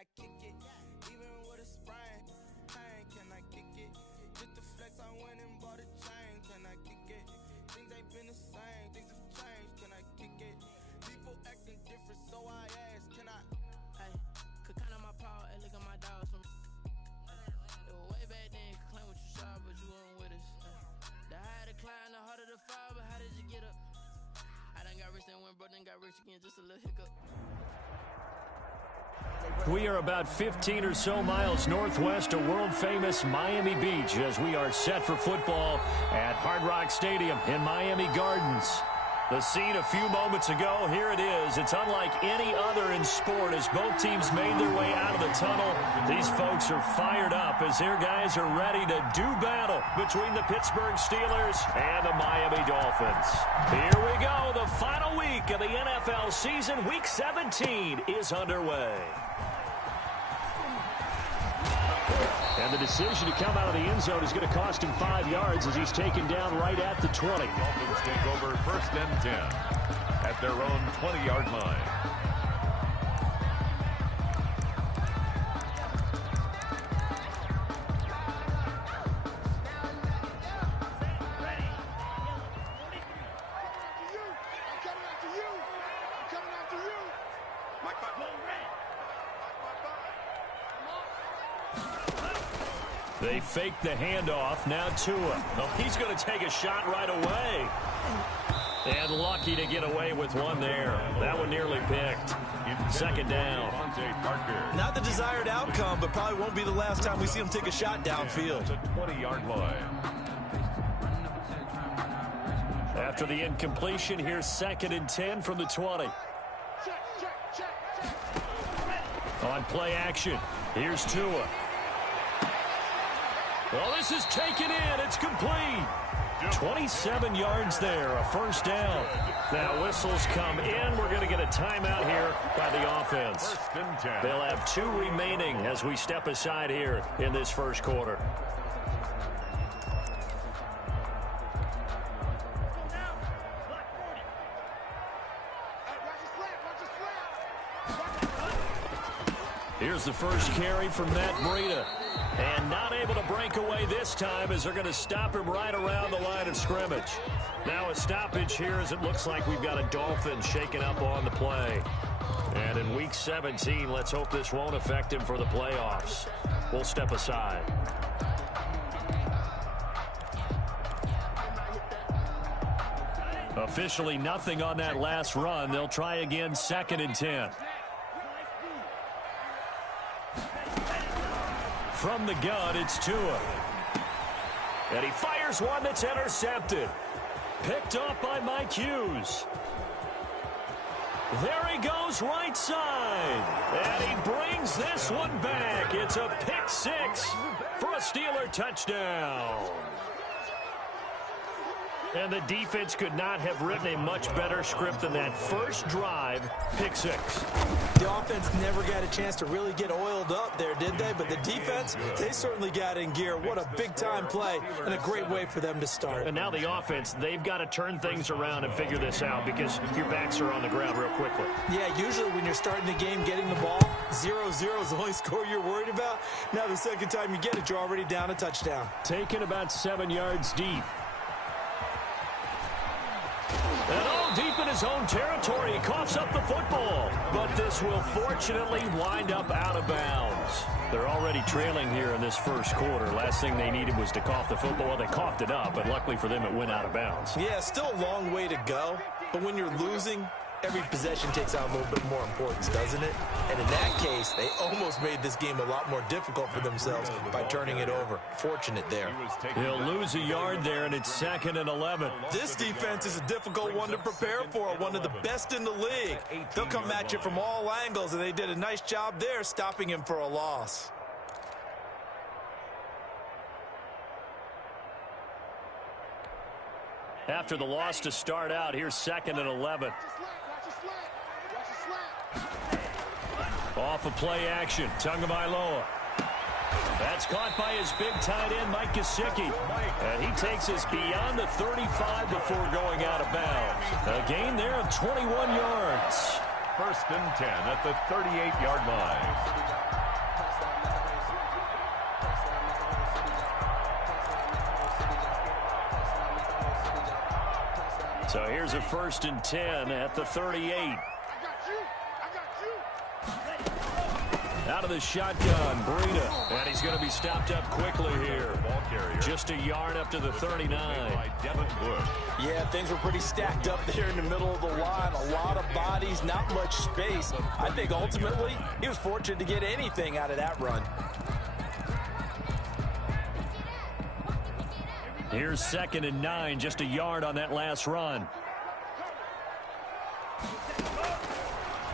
I kick it? Even with a sprain, pain, can I kick it? Just the flex, I went and bought a chain, can I kick it? Things ain't been the same, things have changed, can I kick it? People acting different, so I ask, can I? Hey, could count on my power, and look at my dogs from. It was way back then, could claim what you saw, but you weren't with us. The higher the climb, the harder the fall, but how did you get up? I done got rich and went broke, then got rich again, just a little hiccup. We are about 15 or so miles northwest of world-famous Miami Beach as we are set for football at Hard Rock Stadium in Miami Gardens. The scene a few moments ago, here it is. It's unlike any other in sport as both teams made their way out of the tunnel. These folks are fired up as their guys are ready to do battle between the Pittsburgh Steelers and the Miami Dolphins. Here we go. The final week of the NFL season, Week 17, is underway. And the decision to come out of the end zone is going to cost him 5 yards as he's taken down right at the 20. The Dolphins take over 1st and 10 at their own 20-yard line. They fake the handoff. Now Tua. Oh, he's going to take a shot right away. And lucky to get away with one there. That one nearly picked. 2nd down. Not the desired outcome, but probably won't be the last time we see him take a shot downfield. It's a 20-yard line. After the incompletion, here's 2nd and 10 from the 20. On play action, here's Tua. Well, this is taken in. It's complete. 27 yards there, a 1st down. Now whistles come in. We're going to get a timeout here by the offense. They'll have 2 remaining as we step aside here in this 1st quarter. Here's the first carry from Matt Breida. And not able to break away this time as they're going to stop him right around the line of scrimmage. Now a stoppage here as it looks like we've got a Dolphin shaken up on the play. And in Week 17, let's hope this won't affect him for the playoffs. We'll step aside. Officially nothing on that last run. They'll try again 2nd and 10. From the gun, it's Tua. And he fires one that's intercepted. Picked up by Mike Hughes. There he goes right side. And he brings this one back. It's a pick 6 for a Steeler touchdown. And the defense could not have written a much better script than that first drive, pick 6. The offense never got a chance to really get oiled up there, did they? But the defense, they certainly got in gear. What a big-time play and a great way for them to start. And now the offense, they've got to turn things around and figure this out because your backs are on the ground real quickly. Yeah, usually when you're starting the game, getting the ball, 0-0 is the only score you're worried about. Now the second time you get it, you're already down a touchdown. Taken about 7 yards deep. And all deep in his own territory, he coughs up the football. But this will fortunately wind up out of bounds. They're already trailing here in this 1st quarter. Last thing they needed was to cough the football. Well, they coughed it up, but luckily for them, it went out of bounds. Yeah, still a long way to go. But when you're losing, every possession takes on a little bit more importance, doesn't it? And in that case, they almost made this game a lot more difficult for themselves by turning it over. Fortunate there. He'll lose a yard there, and it's 2nd and 11. This defense is a difficult one to prepare for, one of the best in the league. They'll come at you from all angles, and they did a nice job there stopping him for a loss. After the loss to start out, here's 2nd and 11. Off of play action, Tagovailoa. That's caught by his big tight end, Mike Gesicki. And he takes us beyond the 35 before going out of bounds. A gain there of 21 yards. first and 10 at the 38-yard line. So here's a first and 10 at the 38. Out of the shotgun, Breida. And he's going to be stopped up quickly here. Just a yard up to the 39. Yeah, things were pretty stacked up there in the middle of the line. A lot of bodies, not much space. I think ultimately he was fortunate to get anything out of that run. Here's 2nd and 9, just a yard on that last run.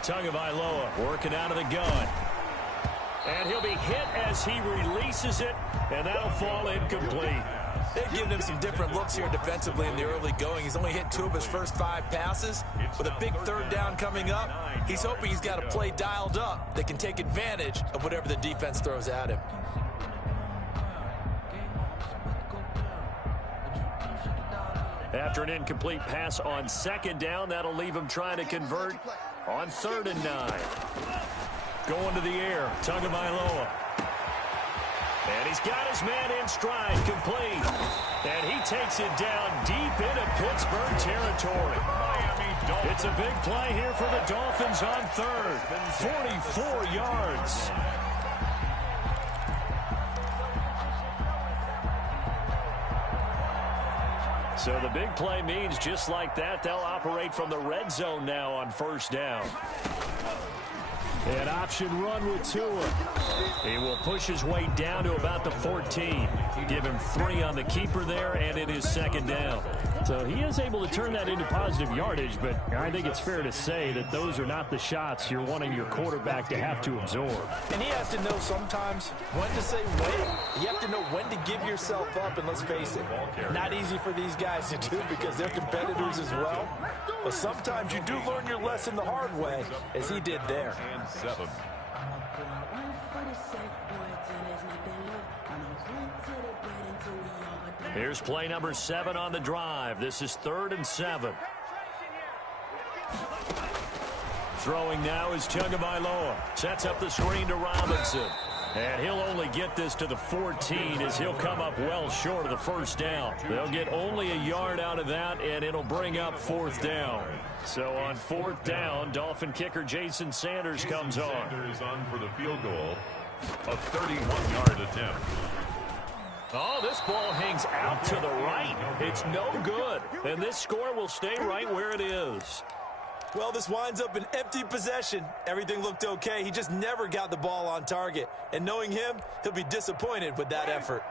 Tagovailoa working out of the gun. And he'll be hit as he releases it, and that'll fall incomplete. They've given him some different looks here defensively in the early going. He's only hit 2 of his first 5 passes. With a big 3rd down coming up, he's hoping he's got a play dialed up that can take advantage of whatever the defense throws at him. After an incomplete pass on 2nd down, that'll leave him trying to convert on 3rd and 9. Going to the air, Tagovailoa. And he's got his man in stride, complete. And he takes it down deep into Pittsburgh territory. It's a big play here for the Dolphins on 3rd. 44 yards. So the big play means just like that, they'll operate from the red zone now on 1st down. An option run with Tua. He will push his way down to about the 14. Give him 3 on the keeper there, and it is 2nd down. So he is able to turn that into positive yardage, but I think it's fair to say that those are not the shots you're wanting your quarterback to have to absorb. And he has to know sometimes when to say when. You have to know when to give yourself up, and let's face it, not easy for these guys to do because they're competitors as well. But sometimes you do learn your lesson the hard way, as he did there. And 7. Here's play number 7 on the drive. This is 3rd and 7. Throwing now is Tagovailoa. Sets up the screen to Robinson. And he'll only get this to the 14 as he'll come up well short of the 1st down. They'll get only a yard out of that, and it'll bring up 4th down. So on 4th down, Dolphin kicker Jason Sanders comes on. Sanders on for the field goal. A 31-yard attempt. Oh, this ball hangs out to the right. It's no good. And this score will stay right where it is. Well, this winds up an empty possession. Everything looked okay. He just never got the ball on target. And knowing him, he'll be disappointed with that effort.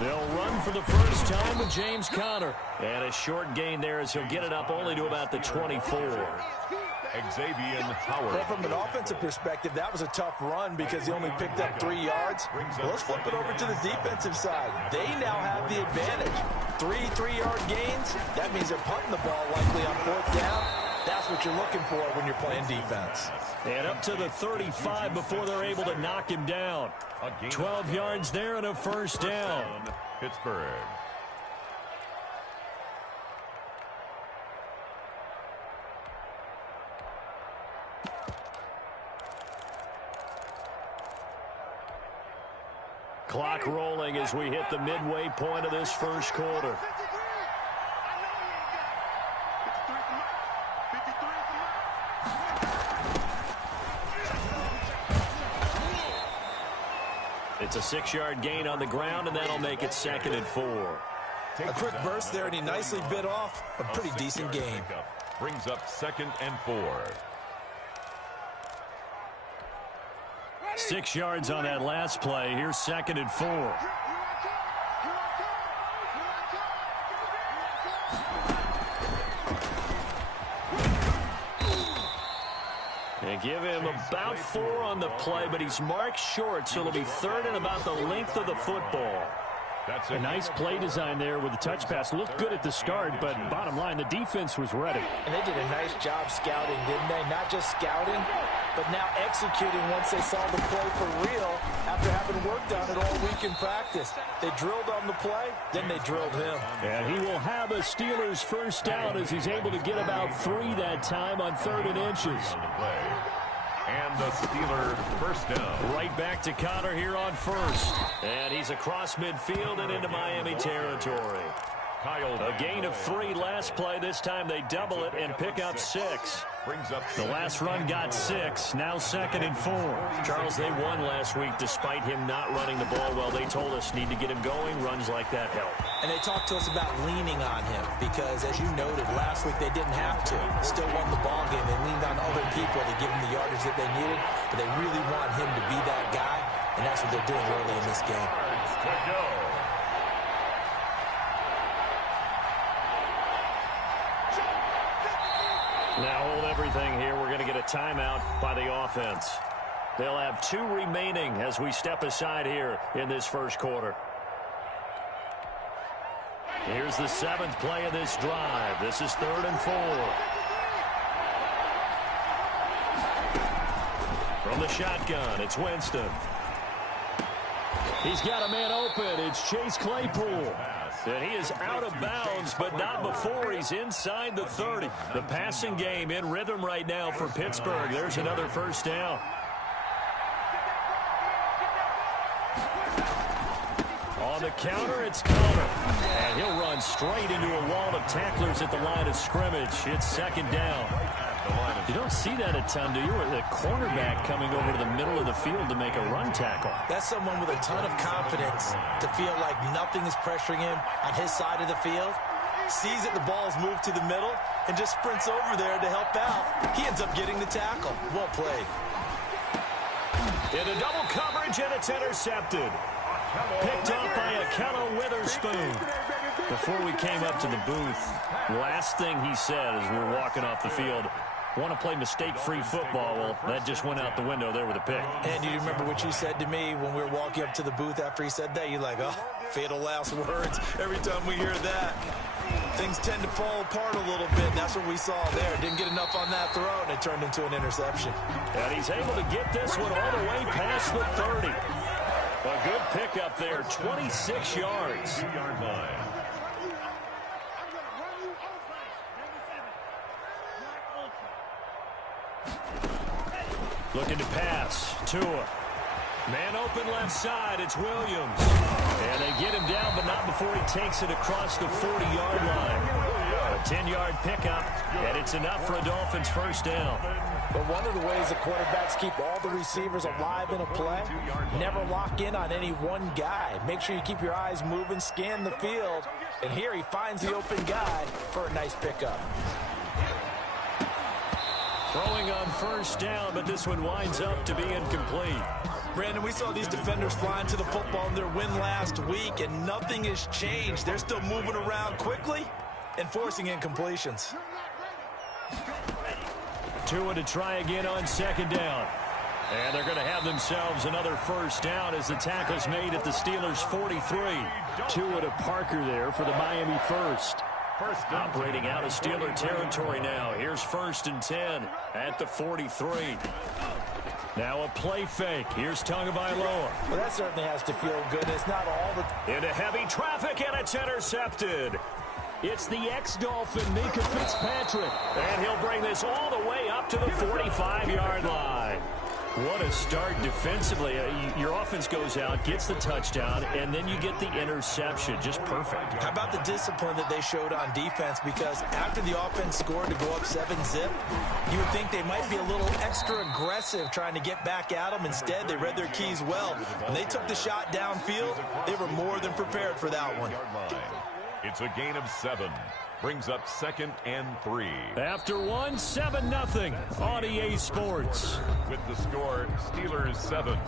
They'll run for the first time with James Conner. And a short gain there as he'll get it up only to about the 24. Xavier Howard. Well, from an offensive perspective, that was a tough run because he only picked up 3 yards. Well, let's flip it over to the defensive side. They now have the advantage. 3 3-yard gains. That means they're punting the ball likely on 4th down. That's what you're looking for when you're playing defense. And up to the 35 before they're able to knock him down. 12 yards there and a 1st down. Pittsburgh. Clock rolling as we hit the midway point of this 1st quarter. It's a 6-yard gain on the ground, and that'll make it 2nd and 4. A quick burst there, and he nicely bit off a pretty decent gain. Brings up 2nd and 4. 6 yards on that last play. Here's 2nd and 4. They give him about 4 on the play, but he's marked short, so it'll be 3rd and about the length of the football. That's a nice play design there with the touch pass. Looked good at the start, but bottom line, the defense was ready. And they did a nice job scouting, didn't they? Not just scouting, but now executing once they saw the play for real after having worked on it all week in practice. They drilled on the play, then they drilled him. And he will have a Steelers first down as he's able to get about 3 that time on 3rd and inches. And the Steelers first down. Right back to Connor here on 1st. And he's across midfield and into Miami territory. A gain of 3 last play. This time they double it and pick up 6. The last run got 6. Now 2nd and 4. Charles, they won last week despite him not running the ball well. They told us need to get him going. Runs like that help. And they talked to us about leaning on him because, as you noted, last week they didn't have to. Still won the ball game. They leaned on other people to give them the yardage that they needed. But they really want him to be that guy, and that's what they're doing early in this game. Now hold everything here. We're going to get a timeout by the offense. They'll have 2 remaining as we step aside here in this first quarter. Here's the 7th play of this drive. This is 3rd and 4. From the shotgun, it's Winston. He's got a man open. It's Chase Claypool. And he is out of bounds, but not before he's inside the 30. The passing game in rhythm right now for Pittsburgh. There's another first down. On the counter, it's Connor. And he'll run straight into a wall of tacklers at the line of scrimmage. It's 2nd down. You don't see that a ton, do you? The cornerback coming over to the middle of the field to make a run tackle. That's someone with a ton of confidence to feel like nothing is pressuring him on his side of the field. Sees that the ball is moved to the middle and just sprints over there to help out. He ends up getting the tackle. Well played. Into double coverage, and it's intercepted. Picked up by Akello Witherspoon. Before we came up to the booth, last thing he said as we were walking off the field, want to play mistake-free football. Well, that just went out the window there with a pick. And do you remember what you said to me when we were walking up to the booth after he said that? You're like, oh, fatal last words. Every time we hear that, things tend to fall apart a little bit. That's what we saw there. Didn't get enough on that throw, and it turned into an interception. And he's able to get this one all the way past the 30. A good pickup there, 26 yards. 2-yard line. Looking to pass. Tua. Man open left side. It's Williams. And they get him down, but not before he takes it across the 40-yard line. A 10-yard pickup, and it's enough for a Dolphins first down. But one of the ways the quarterbacks keep all the receivers alive in a play, never lock in on any one guy. Make sure you keep your eyes moving, scan the field. And here he finds the open guy for a nice pickup. Throwing on first down, but this one winds up to be incomplete. Brandon, we saw these defenders flying to the football in their win last week, and nothing has changed. They're still moving around quickly and forcing incompletions. Tua to try again on 2nd down. And they're going to have themselves another first down as the tackle's made at the Steelers' 43. Tua to Parker there for the Miami first. Operating out of Steeler territory now. Here's 1st and 10 at the 43. Now a play fake. Here's Tagovailoa. Well, that certainly has to feel good. It's not all the... Into heavy traffic, and it's intercepted. It's the ex-Dolphin, Mika Fitzpatrick. And he'll bring this all the way up to the 45-yard line. What a start defensively. Your offense goes out, gets the touchdown, and then you get the interception. Just perfect. How about the discipline that they showed on defense? Because after the offense scored to go up 7-zip, you would think they might be a little extra aggressive trying to get back at them. Instead, they read their keys well. When they took the shot downfield, they were more than prepared for that one. It's a gain of 7. Brings up 2nd and 3. After 1, 7-0 on EA Sports. With the score, Steelers 7,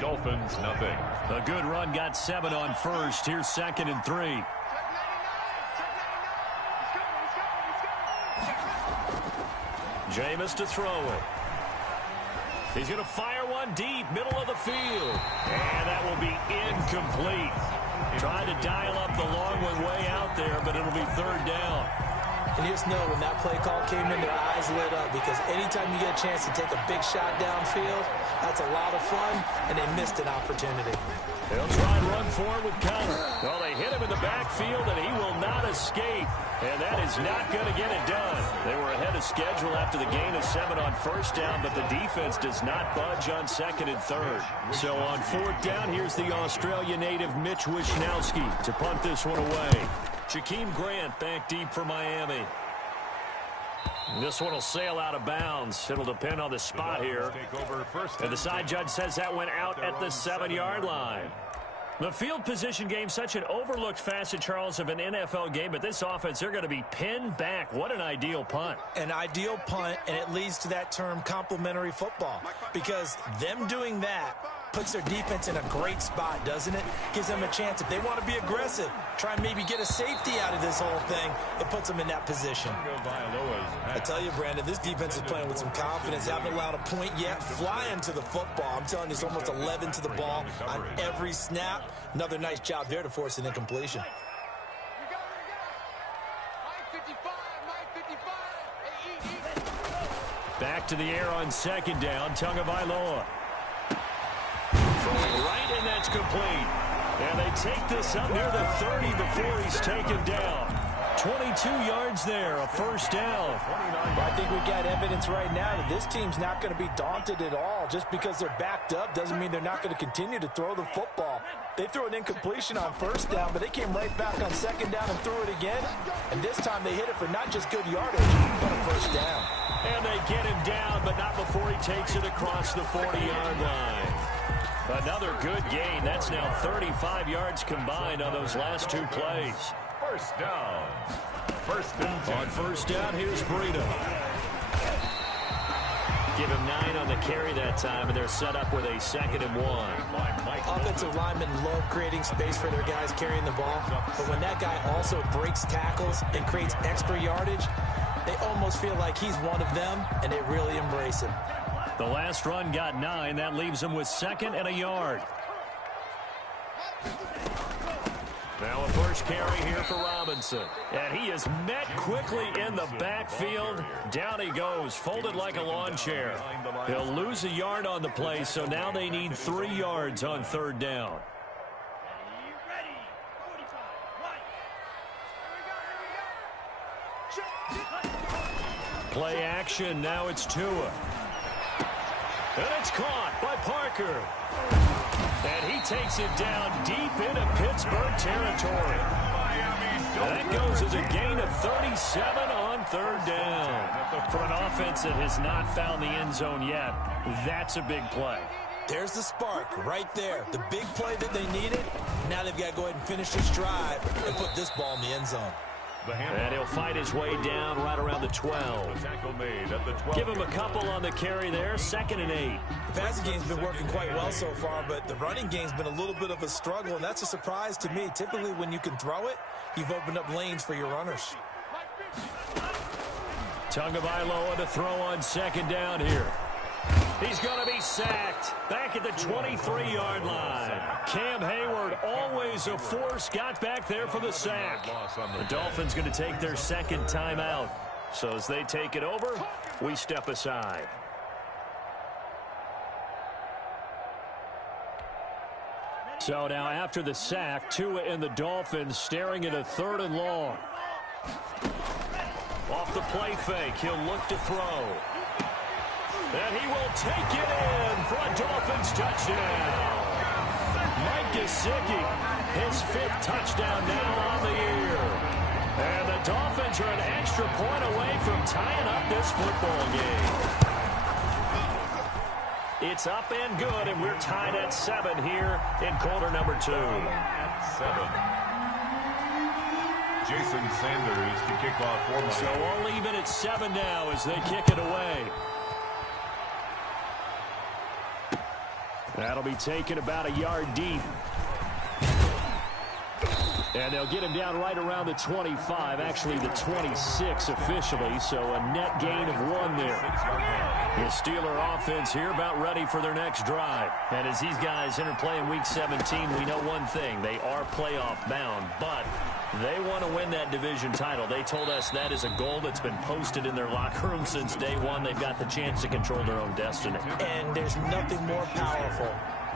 Dolphins nothing. A good run got 7 on first. Here's 2nd and 3. Jameis to throw it. He's going to fire one deep, middle of the field. And that will be incomplete. Trying to dial up the long one way out there, but it'll be 3rd down. And you just know when that play call came in, their eyes lit up because anytime you get a chance to take a big shot downfield, That's a lot of fun, and they missed an opportunity. They'll try and run forward with Connor. Well, they hit him in the backfield, and he will not escape. And that is not going to get it done. They were ahead of schedule after the gain of 7 on first down, but the defense does not budge on second and third. So on fourth down, here's the Australia native Mitch Wishnowski to punt this one away. Jakeem Grant back deep for Miami. This one will sail out of bounds. It'll depend on the spot here. And the side judge says that went out at the 7-yard line. The field position game, such an overlooked facet, Charles, of an NFL game, but this offense, they're going to be pinned back. What an ideal punt. An ideal punt, and it leads to that term complementary football, because them doing that puts their defense in a great spot, doesn't it? Gives them a chance. If they want to be aggressive, try and maybe get a safety out of this whole thing, it puts them in that position. I tell you, Brandon, this defense is playing with some confidence. Haven't allowed a point yet. Flying to the football. I'm telling you, it's almost 11 to the ball on every snap. Another nice job there to force an incompletion. Back to the air on second down, Tagovailoa. Throwing right, and that's complete. And they take this up near the 30 before he's taken down. 22 yards there, a first down. I think we got evidence right now that this team's not going to be daunted at all. Just because they're backed up doesn't mean they're not going to continue to throw the football. They threw an incompletion on first down, but they came right back on second down and threw it again. And this time they hit it for not just good yardage, but a first down. And they get him down, but not before he takes it across the 40-yard line. Another good gain. That's now 35 yards combined on those last two plays. First down. First and 10. On first down, here's Breida. Give him 9 on the carry that time, and they're set up with a 2nd and 1. Offensive linemen love creating space for their guys carrying the ball, but when that guy also breaks tackles and creates extra yardage, they almost feel like he's one of them, and they really embrace him. The last run got 9. That leaves him with 2nd and a yard. Now a first carry here for Robinson. And he is met quickly in the backfield. Down he goes, folded like a lawn chair. He'll lose a yard on the play, so now they need 3 yards on third down. Play action, now it's Tua. And it's caught by Parker. And he takes it down deep into Pittsburgh territory. That goes as a gain of 37 on third down. For an offense that has not found the end zone yet, that's a big play. There's the spark right there. The big play that they needed. Now they've got to go ahead and finish this drive and put this ball in the end zone. And he'll fight his way down right around the 12. Give him a couple on the carry there, 2nd and 8. The passing game's been working quite well so far, but the running game's been a little bit of a struggle, and that's a surprise to me. Typically, when you can throw it, you've opened up lanes for your runners. Tagovailoa to throw on 2nd down here. He's going to be sacked back at the 23-yard line. Cam Hayward, always a force, got back there for the sack. The Dolphins going to take their 2nd timeout. So as they take it over, we step aside. So now after the sack, Tua and the Dolphins staring at a 3rd and long. Off the play fake, he'll look to throw. And he will take it in for a Dolphins touchdown. Mike Gesicki, his 5th touchdown now on the year. And the Dolphins are an extra point away from tying up this football game. It's up and good, and we're tied at 7 here in quarter number 2. At 7. Jason Sanders to kick off for Miami. So all even at 7 now as they kick it away. That'll be taken about a yard deep. And they'll get him down right around the 25, actually the 26 officially, so a net gain of 1 there. The Steeler offense here about ready for their next drive. And as these guys interplay in Week 17, we know one thing. They are playoff bound, but they want to win that division title. They told us that is a goal that's been posted in their locker room since day one. They've got the chance to control their own destiny. And there's nothing more powerful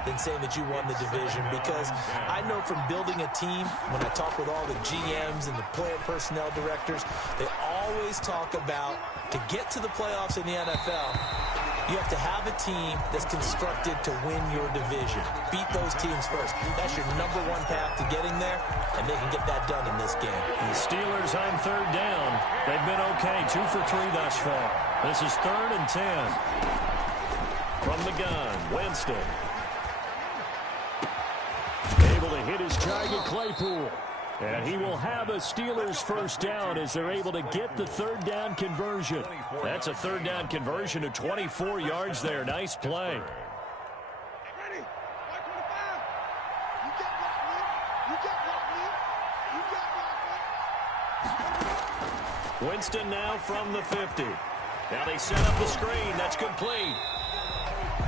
than saying that you won the division, because I know from building a team, when I talk with all the GMs and the player personnel directors, they always talk about, to get to the playoffs in the NFL, you have to have a team that's constructed to win your division. Beat those teams first. That's your #1 path to getting there, and they can get that done in this game. The Steelers on 3rd down. They've been okay, 2 for 3 thus far. This is 3rd and 10. From the gun, Winston. Able to hit his target, Claypool. And he will have a Steelers first down as they're able to get the 3rd down conversion. That's a 3rd down conversion of 24 yards there. Nice play. Winston now from the 50. Now they set up the screen. That's complete.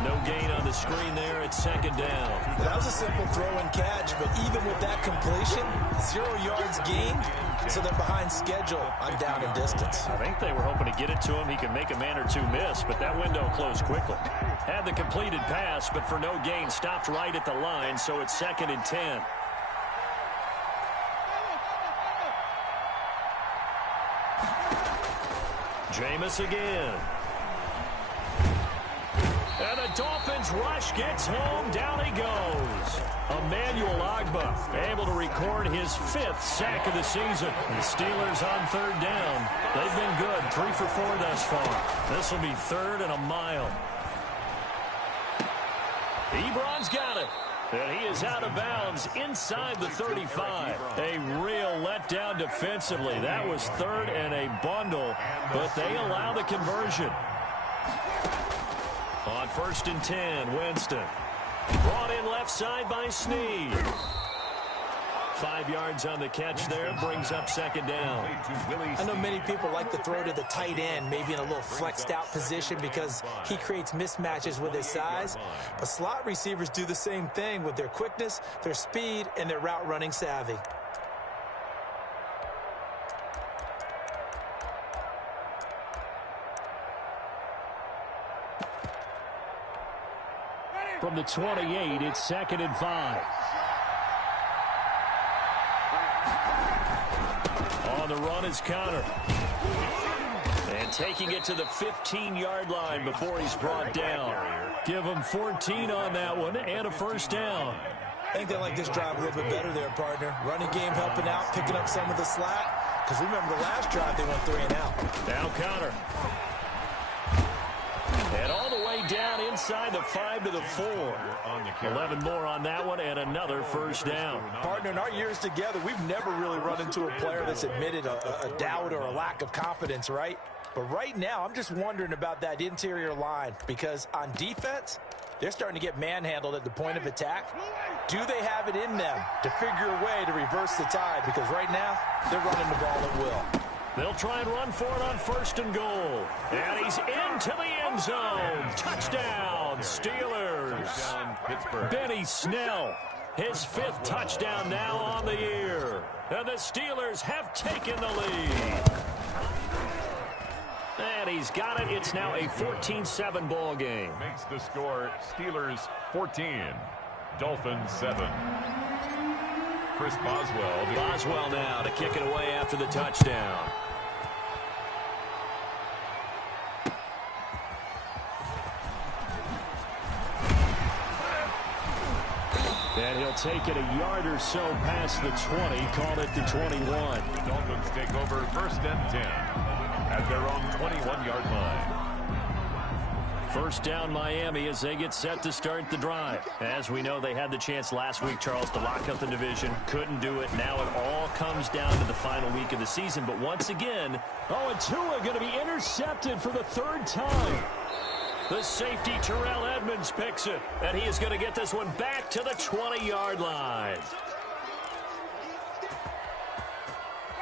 No gain on the screen there. It's 2nd down. That was a simple throw and catch, but even with that completion, 0 yards gained, so they're behind schedule on down and distance. I think they were hoping to get it to him. He could make a man or two miss, but that window closed quickly. Had the completed pass, but for no gain, stopped right at the line, so it's 2nd and 10. Jameis again. And the Dolphins rush gets home. Down he goes. Emmanuel Ogbah able to record his 5th sack of the season. The Steelers on 3rd down. They've been good. 3 for 4 thus far. This will be 3rd and a mile. Ebron's got it. And he is out of bounds inside the 35. A real letdown defensively. That was 3rd and a bundle, but they allow the conversion. On 1st and 10, Winston. Brought in left side by Snead. 5 yards on the catch there. Brings up 2nd down. I know many people like to throw to the tight end, maybe in a little flexed out position because he creates mismatches with his size. But slot receivers do the same thing with their quickness, their speed, and their route running savvy. From the 28, it's 2nd and 5. On the run is Connor. And taking it to the 15-yard line before he's brought down. Give him 14 on that one and a first down. I think they like this drive a little bit better there, partner. Running game helping out, picking up some of the slack. Because remember the last drive, they went 3 and out. Now Connor. And all the way down inside the 5 to the 4. 11 more on that one and another first down. Partner, in our years together, we've never really run into a player that's admitted a doubt or a lack of confidence, right? But right now, I'm just wondering about that interior line because on defense, they're starting to get manhandled at the point of attack. Do they have it in them to figure a way to reverse the tide? Because right now, they're running the ball at will. They'll try and run for it on 1st and goal. And he's into the end zone. Touchdown, Steelers. Benny Snell, his 5th touchdown now on the year. And the Steelers have taken the lead. And he's got it. It's now a 14-7 ball game. Makes the score Steelers 14, Dolphins 7. Chris Boswell. Boswell now to kick it away after the touchdown. And he'll take it a yard or so past the 20, call it the 21. The Dolphins take over 1st and 10 at their own 21-yard line. First down Miami as they get set to start the drive. As we know, they had the chance last week, Charles, to lock up the division. Couldn't do it. Now it all comes down to the final week of the season. But once again, and Tua going to be intercepted for the 3rd time. The safety, Terrell Edmonds, picks it. And he is going to get this one back to the 20-yard line.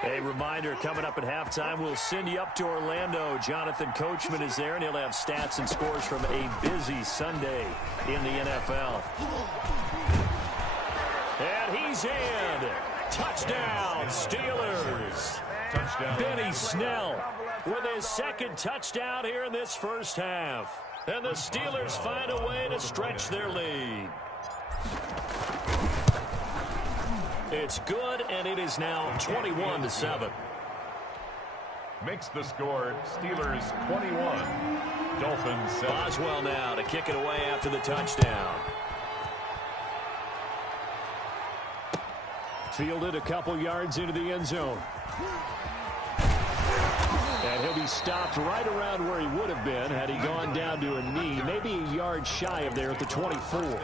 A reminder, coming up at halftime, we'll send you up to Orlando. Jonathan Coachman is there, and he'll have stats and scores from a busy Sunday in the NFL. And he's in. Touchdown, Steelers. Touchdown. Benny Snell with his second touchdown here in this first half. And the Steelers find a way to stretch their lead. It's good, and it is now 21-7. Makes the score Steelers 21, Dolphins 7. Boswell now to kick it away after the touchdown. Fielded a couple yards into the end zone. And he'll be stopped right around where he would have been had he gone down to a knee, maybe a yard shy of there at the 24. 10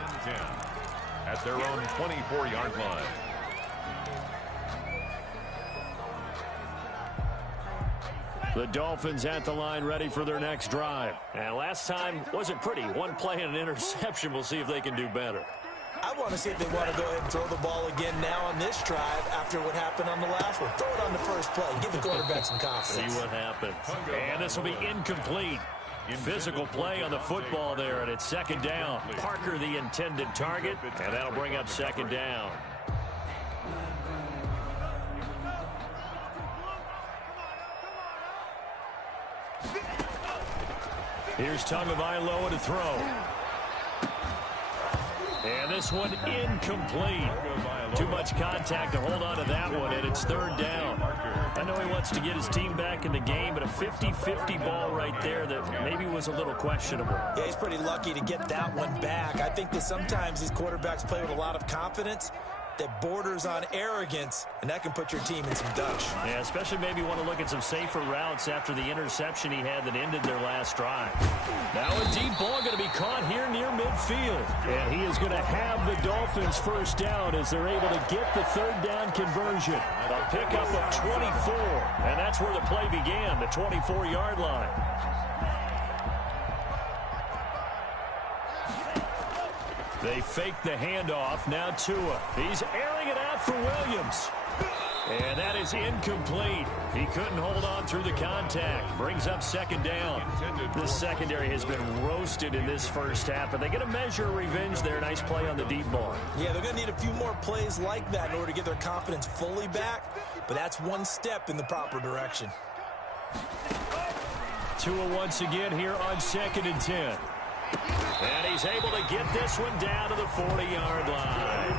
at their own 24-yard line. The Dolphins at the line ready for their next drive. And last time wasn't pretty. One play and an interception. We'll see if they can do better. I want to see if they want to go ahead and throw the ball again now on this drive after what happened on the last one. Throw it on the first play. Give the quarterback some confidence. See what happens. And this will be incomplete. Physical play on the football there, and it's second down. Parker the intended target, and that'll bring up second down. Here's Tagovailoa to throw. And this one incomplete. Too much contact to hold on to that one, and it's third down. I know he wants to get his team back in the game, but a 50-50 ball right there that maybe was a little questionable. Yeah, he's pretty lucky to get that one back. I think that sometimes these quarterbacks play with a lot of confidence that borders on arrogance, and that can put your team in some dutch. Yeah, especially maybe want to look at some safer routes after the interception he had that ended their last drive. Now a deep ball going to be caught here near midfield. And he is going to have the Dolphins first down as they're able to get the third down conversion. A pickup of 24, and that's where the play began, the 24-yard line. They fake the handoff. Now Tua. He's airing it out for Williams. And that is incomplete. He couldn't hold on through the contact. Brings up second down. The secondary has been roasted in this first half, but they get a measure of revenge there. Nice play on the deep ball. Yeah, they're going to need a few more plays like that in order to get their confidence fully back, but that's one step in the proper direction. Tua once again here on 2nd and 10. And he's able to get this one down to the 40-yard line.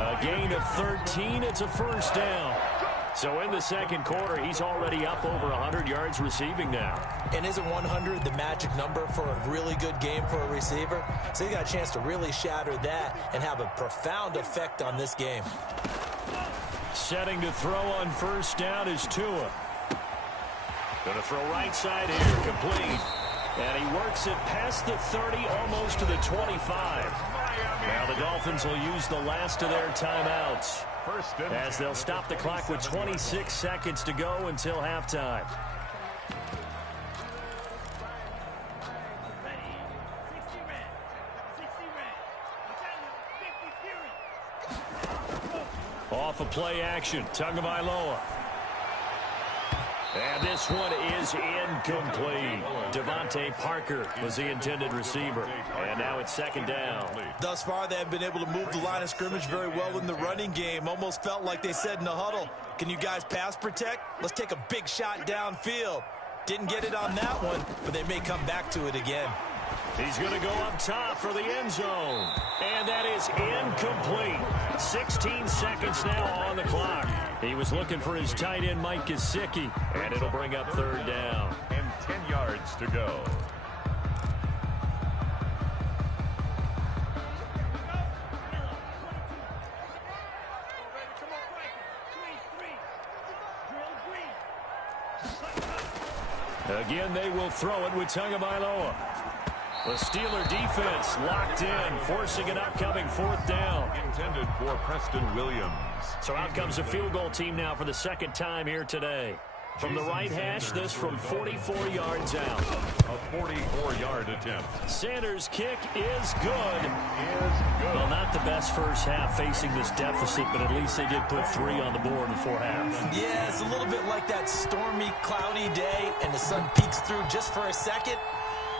A gain of 13. It's a first down. So in the second quarter, he's already up over 100 yards receiving now. And isn't 100 the magic number for a really good game for a receiver? So he got a chance to really shatter that and have a profound effect on this game. Setting to throw on first down is Tua. Going to throw right side here, complete. And he works it past the 30, almost to the 25. Now the Dolphins will use the last of their timeouts as they'll stop the clock with 26 seconds to go until halftime. Off of play action, Tagovailoa. And this one is incomplete. Devontae Parker was the intended receiver. And now it's second down. Thus far, they have been able to move the line of scrimmage very well in the running game. Almost felt like they said in the huddle, can you guys pass protect? Let's take a big shot downfield. Didn't get it on that one, but they may come back to it again. He's going to go up top for the end zone. And that is incomplete. 16 seconds now on the clock. He was looking for his tight end, Mike Gesicki, and it'll bring up third down. And 10 yards to go. Again, they will throw it with Tagovailoa. The Steeler defense locked in, forcing an upcoming fourth down. Intended for Preston Williams. So out comes the field goal team now for the second time here today. From the right hash, this from 44 yards out. A 44-yard attempt. Sanders' kick is good. Well, not the best first half facing this deficit, but at least they did put 3 on the board before half. Yeah, it's a little bit like that stormy, cloudy day, and the sun peeks through just for a second.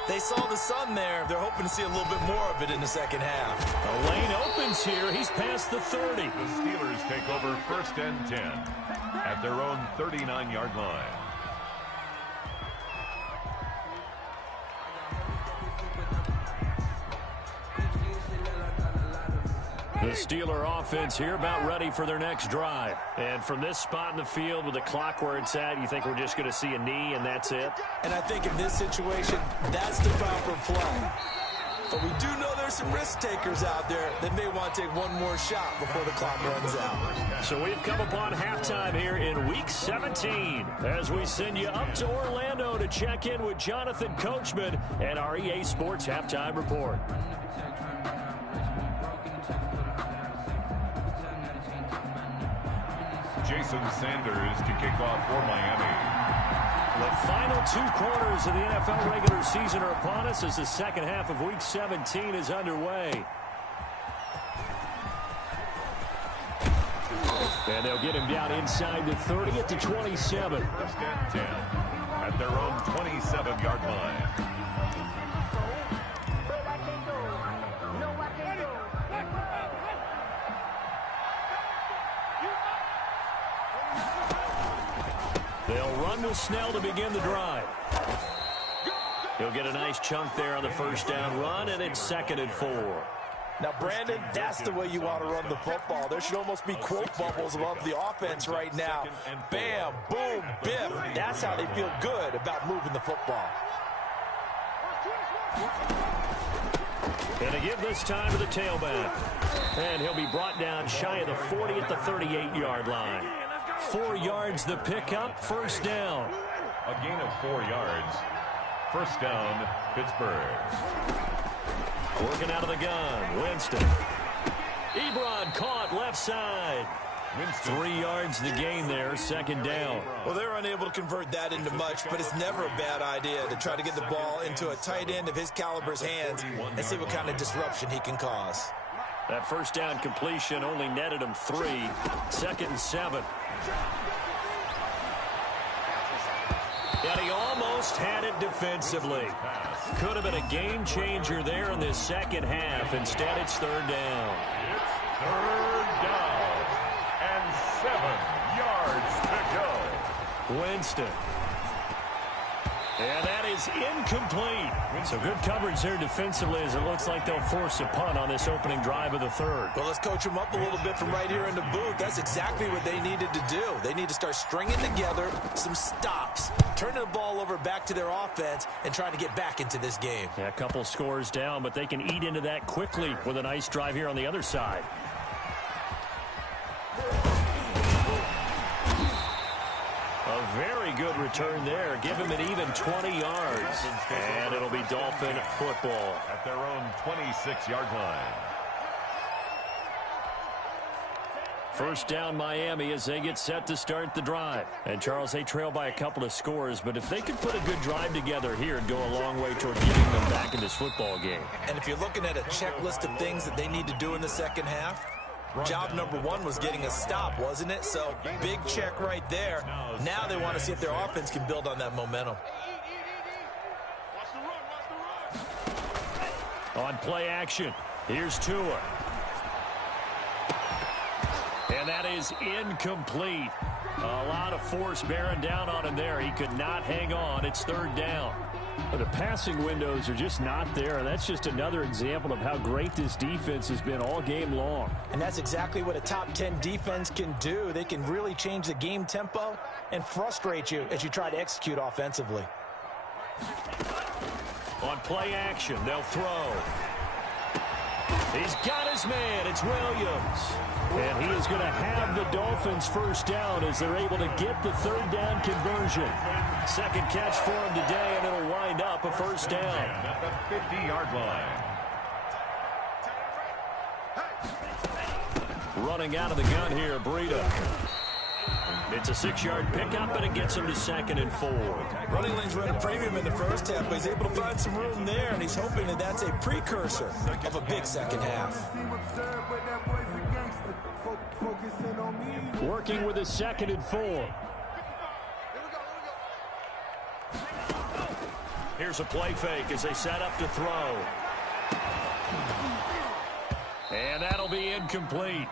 They saw the sun there. They're hoping to see a little bit more of it in the second half. The lane opens here. He's past the 30. The Steelers take over 1st and 10 at their own 39-yard line. The Steeler offense here about ready for their next drive. And from this spot in the field with the clock where it's at, you think we're just going to see a knee and that's it? And I think in this situation, that's the proper play. But we do know there's some risk takers out there that may want to take one more shot before the clock runs out. So we've come upon halftime here in Week 17 as we send you up to Orlando to check in with Jonathan Coachman and our EA Sports Halftime Report. Jason Sanders to kick off for Miami. The final 2 quarters of the NFL regular season are upon us as the second half of Week 17 is underway. And they'll get him down inside the 30 at the 27. 1st and 10 at their own 27-yard line. They'll run with Snell to begin the drive. He'll get a nice chunk there on the first down run, and it's 2nd and 4. Now, Brandon, that's the way you want to run the football. There should almost be quote bubbles above the offense right now. Bam, boom, biff. That's how they feel good about moving the football. And to give this time to the tailback. And he'll be brought down shy of the 40 at the 38-yard line. 4 yards the pickup, first down. A gain of 4 yards. First down, Pittsburgh. Working out of the gun, Winston. Ebron caught left side. Winston. 3 yards the gain there, second down. Well, they're unable to convert that into much, but it's never a bad idea to try to get the ball into a tight end of his caliber's hands and see what kind of disruption he can cause. That first down completion only netted him 3. 2nd and 7. And he almost had it defensively. Could have been a game changer there in this second half. Instead, it's 3rd down. It's 3rd down and 7 yards to go. Winston. And that is incomplete. So good coverage there defensively as it looks like they'll force a punt on this opening drive of the 3rd. Well, let's coach them up a little bit from right here in the booth. That's exactly what they needed to do. They need to start stringing together some stops, turning the ball over back to their offense, and trying to get back into this game. Yeah, a couple scores down, but they can eat into that quickly with a nice drive here on the other side. A very good return there. Give him an even 20 yards. And it'll be Dolphin football. At their own 26-yard line. First down Miami as they get set to start the drive. And Charles, they trail by a couple of scores, but if they could put a good drive together here, it'd go a long way toward getting them back in this football game. And if you're looking at a checklist of things that they need to do in the second half, job number 1 was getting a stop, wasn't it? So big check right there. Now they want to see if their offense can build on that momentum. On play action, here's Tua. And that is incomplete. A lot of force bearing down on him there. He could not hang on. It's 3rd down. But the passing windows are just not there. And that's just another example of how great this defense has been all game long. And that's exactly what a top 10 defense can do. They can really change the game tempo and frustrate you as you try to execute offensively. On play action, they'll throw. He's got his man. It's Williams. And he is going to have the Dolphins first down as they're able to get the 3rd down conversion. Second catch for him today, and it'll wind up a first down. At the 50-yard line. Running out of the gun here, Breida. It It's a 6-yard pickup, and it gets him to 2nd and 4. Running lanes were at a premium in the first half, but he's able to find some room there, and he's hoping that that's a precursor of a big second half. Working with a 2nd and 4. Here's a play fake as they set up to throw. And that'll be incomplete.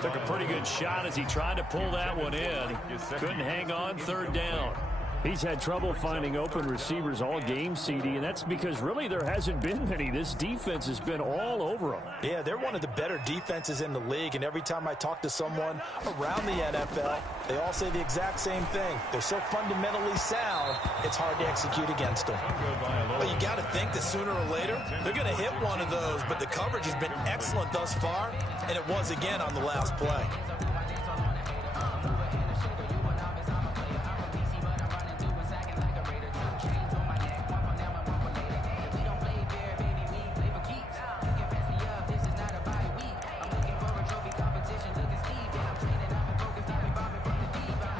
Took a pretty good shot as he tried to pull that one in. Couldn't hang on, 3rd down. He's had trouble finding open receivers all game, CD, and that's because really there hasn't been many. This defense has been all over them. Yeah, they're one of the better defenses in the league, and every time I talk to someone around the NFL, they all say the exact same thing. They're so fundamentally sound, it's hard to execute against them. Well, you got to think that sooner or later, they're going to hit one of those, but the coverage has been excellent thus far, and it was again on the last play.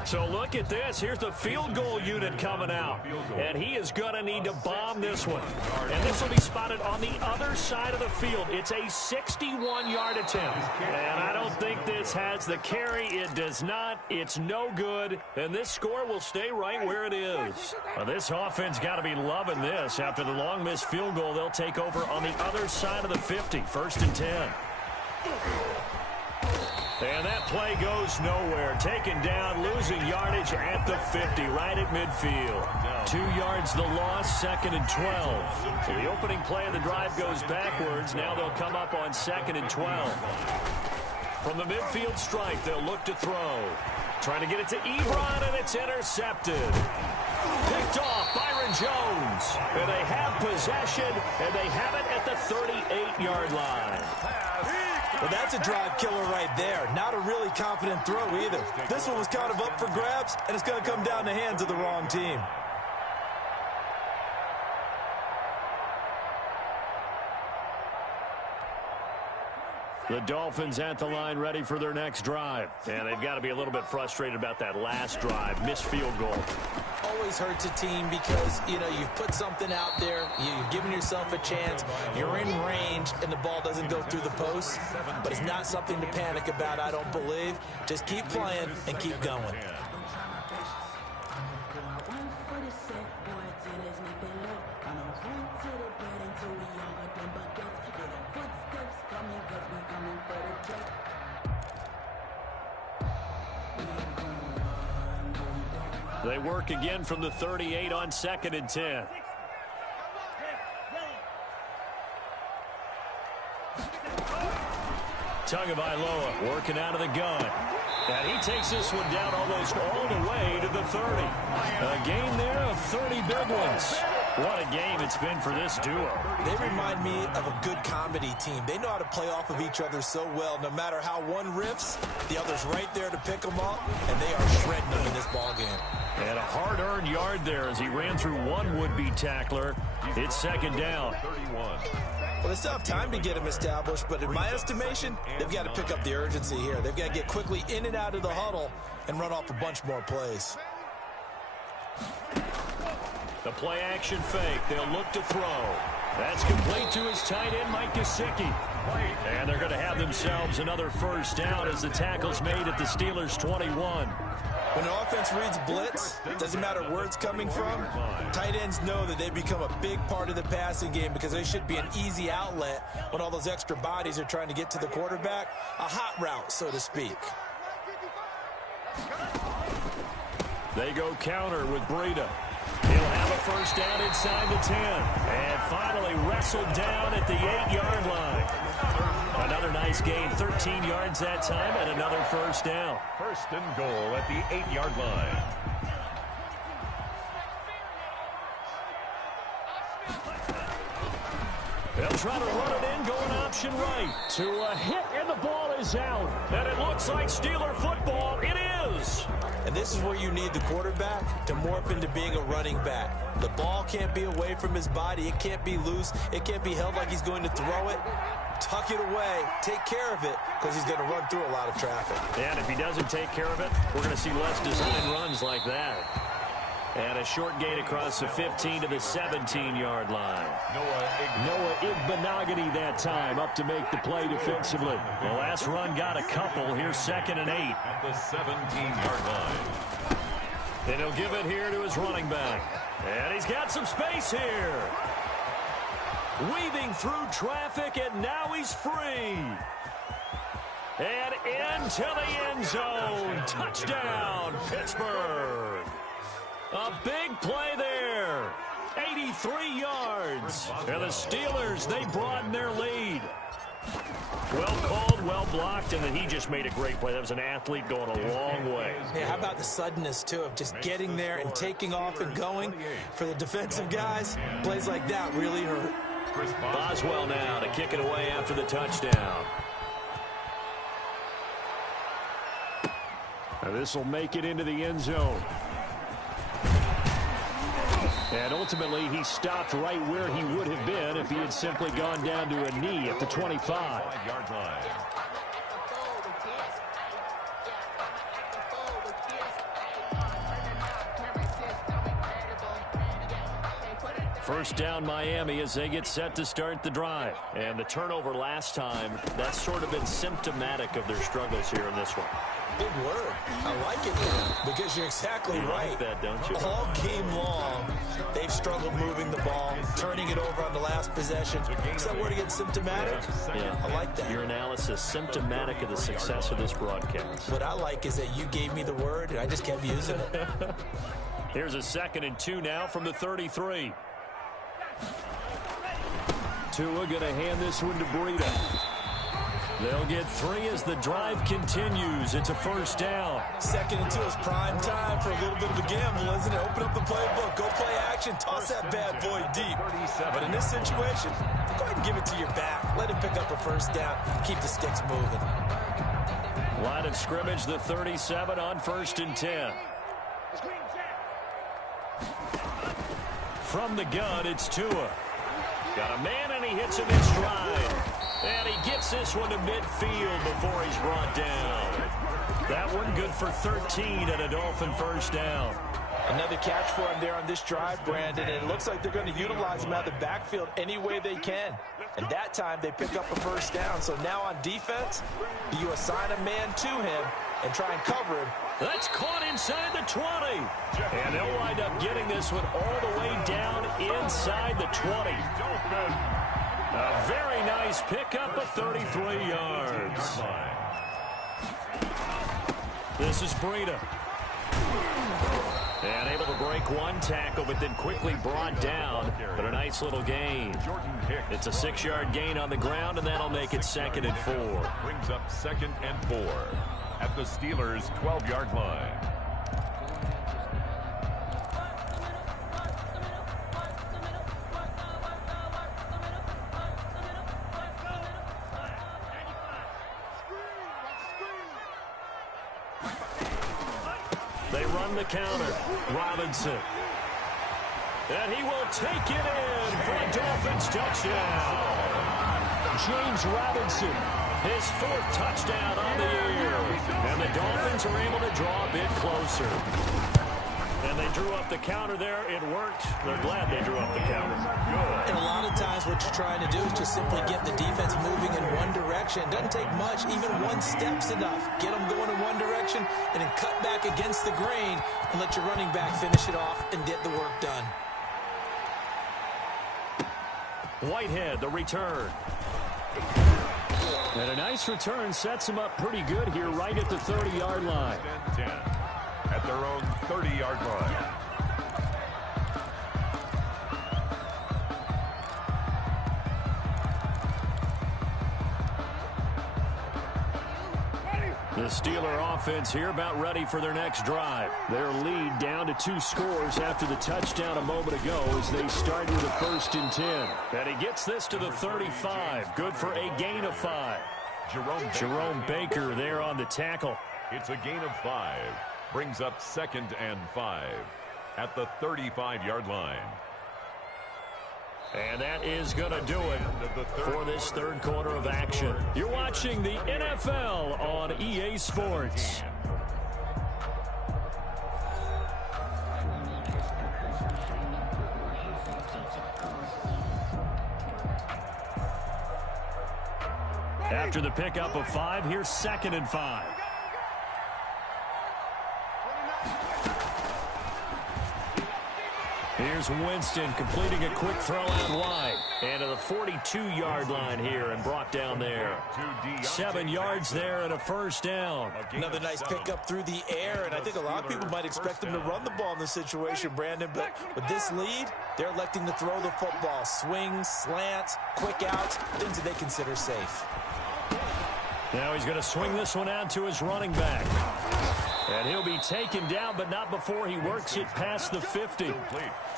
So look at this. Here's the field goal unit coming out. And he is going to need to bomb this one. And this will be spotted on the other side of the field. It's a 61-yard attempt. And I don't think this has the carry. It does not. It's no good. And this score will stay right where it is. Well, this offense got to be loving this. After the long missed field goal, they'll take over on the other side of the 50. 1st and 10. And that play goes nowhere. Taken down, losing yardage at the 50, right at midfield. 2 yards the loss, 2nd and 12. So the opening play of the drive goes backwards. Now they'll come up on 2nd and 12. From the midfield stripe, they'll look to throw. Trying to get it to Ebron, and it's intercepted. Picked off, Byron Jones. And they have possession, and they have it at the 38-yard line. Well, that's a drive killer right there. Not a really confident throw either. This one was kind of up for grabs, and it's going to come down the hands of the wrong team. The Dolphins at the line ready for their next drive. And they've got to be a little bit frustrated about that last drive. Missed field goal. Always hurts a team because, you know, you've put something out there. You've given yourself a chance. You're in range, and the ball doesn't go through the post. But it's not something to panic about, I don't believe. Just keep playing and keep going. They work again from the 38 on 2nd and 10. Tagovailoa working out of the gun. And he takes this one down almost all the way to the 30. A game there of 30 big ones. What a game it's been for this duo. They remind me of a good comedy team. They know how to play off of each other so well. No matter how one riffs, the other's right there to pick them up, and they are shredding them in this ballgame. And a hard-earned yard there as he ran through one would-be tackler. It's 2nd down. Well, they still have time to get him established, but in my estimation, they've got to pick up the urgency here. They've got to get quickly in and out of the huddle and run off a bunch more plays. The play-action fake. They'll look to throw. That's complete to his tight end, Mike Gesicki. And they're going to have themselves another 1st down as the tackle's made at the Steelers' 21. When an offense reads blitz, doesn't matter where it's coming from, tight ends know that they become a big part of the passing game because they should be an easy outlet when all those extra bodies are trying to get to the quarterback. A hot route, so to speak. They go counter with Breida. He'll have a 1st down inside the 10. And finally wrestled down at the 8-yard line. Another nice gain, 13 yards that time, and another 1st down. 1st and goal at the 8-yard line. They'll try to run it in, going option right. To a hit, and the ball is out. And it looks like Steeler football. It is. And this is where you need the quarterback to morph into being a running back. The ball can't be away from his body. It can't be loose. It can't be held like he's going to throw it. Tuck it away. Take care of it, because he's going to run through a lot of traffic. And if he doesn't take care of it, we're going to see less design runs like that. And a short gain across the 15 to the 17-yard line. Noah Igbenogany that time up to make the play defensively. The last run got a couple. Here's 2nd and 8. At the 17-yard line. And he'll give it here to his running back. And he's got some space here. Weaving through traffic, and now he's free. And into the end zone. Touchdown, Pittsburgh. A big play there. 83 yards. And the Steelers, they broaden their lead. Well called, well blocked, and then he just made a great play. That was an athlete going a long way. Yeah, how about the suddenness, too, of just getting there and taking off and going? For the defensive guys, plays like that really hurt. Boswell now to kick it away after the touchdown. Now this will make it into the end zone. And ultimately, he stopped right where he would have been if he had simply gone down to a knee at the 25-yard line. First down, Miami, as they get set to start the drive. And the turnover last time, that's sort of been symptomatic of their struggles here in this one. Big word. I like it now, because you're exactly right. Like that, don't you? All game long, they've struggled moving the ball, turning it over on the last possession. Is that word again, symptomatic? Yeah. I like that. Your analysis, symptomatic of the success of this broadcast. What I like is that you gave me the word, and I just kept using it. Here's a 2nd and 2 now from the 33. Tua going to hand this one to Breida. They'll get 3 as the drive continues. It's a first down. 2nd and 2 is prime time for a little bit of a gamble, isn't it? Open up the playbook, go play action, toss that bad boy deep. But in this situation, go ahead and give it to your back. Let him pick up a first down. Keep the sticks moving. Line of scrimmage, the 37 on 1st and 10. From the gun, it's Tua. Got a man, and he hits him in stride. And he gets this one to midfield before he's brought down. That one good for 13 and a Dolphin first down. Another catch for him there on this drive, Brandon, and it looks like they're going to utilize him out of the backfield any way they can. And that time they pick up a first down. So now on defense, do you assign a man to him and try and cover him? That's caught inside the 20. And they'll wind up getting this one all the way down inside the 20. A very nice pickup of 33 yards. This is Breida. And able to break one tackle, but then quickly brought down. But a nice little gain. It's a 6-yard gain on the ground, and that'll make it 2nd and 4. Brings up 2nd and 4 at the Steelers' 12-yard line. They run the counter. Robinson. And he will take it in for a Dolphins touchdown. James Robinson, his 4th touchdown on the year. And the Dolphins are able to draw a bit closer. And they drew up the counter there. It worked. They're glad they drew up the counter. And a lot of times what you're trying to do is just simply get the defense moving in one direction. It doesn't take much. Even one step's enough. Get them going in one direction and then cut back against the grain and let your running back finish it off and get the work done. Whitehead, the return. And a nice return sets him up pretty good here right at the 30-yard line. 10 at their own 30-yard line. The Steeler offense here about ready for their next drive. Their lead down to 2 scores after the touchdown a moment ago as they start with a 1st and 10. And he gets this to the 35. Good for a gain of 5. Jerome Baker there on the tackle. It's a gain of 5. Brings up 2nd and 5 at the 35-yard line. And that is going to do it for this third quarter of action. You're watching the NFL on EA Sports. After the pickup of 5, here's 2nd and 5. Here's Winston completing a quick throw out wide. And to the 42-yard line here and brought down there. 7 yards there and a first down. Another nice pickup through the air, and I think a lot of people might expect them to run the ball in this situation, Brandon, but with this lead, they're electing to throw the football. Swings, slants, quick outs, things that they consider safe. Now he's going to swing this one out to his running back. And he'll be taken down, but not before he works it past the 50.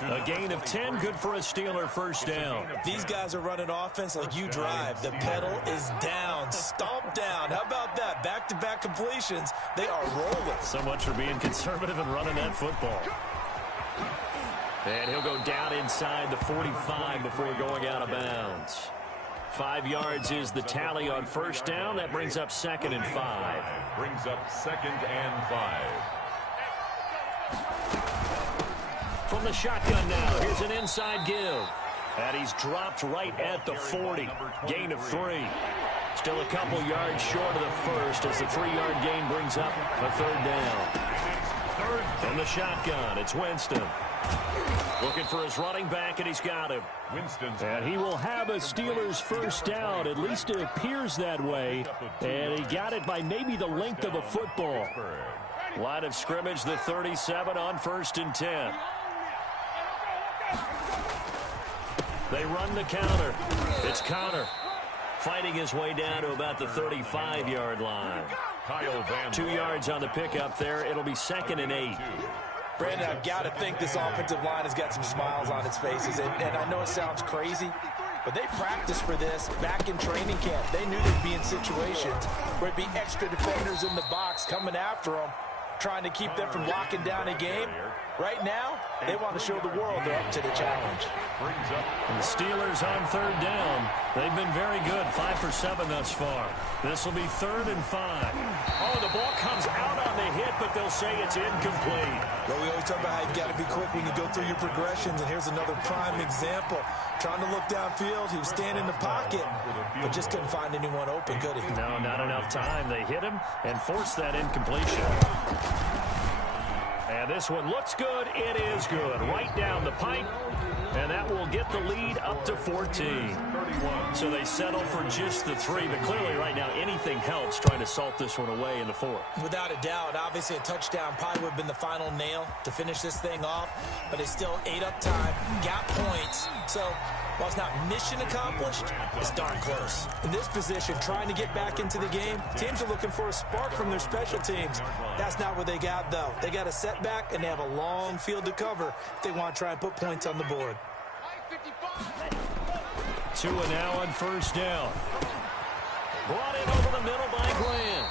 A gain of 10, good for a Steeler first down. These guys are running offense like you drive. The pedal is down, stomp down. How about that? Back-to-back completions. They are rolling. So much for being conservative and running that football. And he'll go down inside the 45 before going out of bounds. 5 yards is the tally on first down. That brings up 2nd and 5. Brings up 2nd and 5. From the shotgun now, here's an inside give. And he's dropped right at the 40. Gain of 3. Still a couple yards short of the first as the 3-yard gain brings up a third down. From the shotgun, it's Winston. Looking for his running back, and he's got him. And he will have a Steelers first down. At least it appears that way. And he got it by maybe the length of a football. Line of scrimmage, the 37 on 1st and 10. They run the counter. It's Connor fighting his way down to about the 35-yard line. 2 yards on the pickup there. It'll be 2nd and 8. Brandon, I've got to think this offensive line has got some smiles on its faces. And I know it sounds crazy, but they practiced for this back in training camp. They knew they'd be in situations where it'd be extra defenders in the box coming after them, trying to keep them from locking down a game. Right now, they want to show the world they're up to the challenge. And the Steelers on third down. They've been very good, 5 for 7 thus far. This will be 3rd and 5. Oh, the ball comes out on the hit, but they'll say it's incomplete. Well, we always talk about how you've got to be quick when you go through your progressions, and here's another prime example. Trying to look downfield, he was standing in the pocket, but just couldn't find anyone open, could he? No, not enough time. They hit him and forced that incompletion. And this one looks good. It is good. Right down the pipe. And that will get the lead up to 14. So they settle for just the 3. But clearly right now anything helps trying to salt this one away in the 4th. Without a doubt. Obviously a touchdown probably would have been the final nail to finish this thing off. But they still ate up time, got points. So while it's not mission accomplished, it's darn close. In this position, trying to get back into the game, teams are looking for a spark from their special teams. That's not what they got, though. They got a setback, and they have a long field to cover if they want to try and put points on the board. 2 and now on first down. Brought in over the middle by Glenn.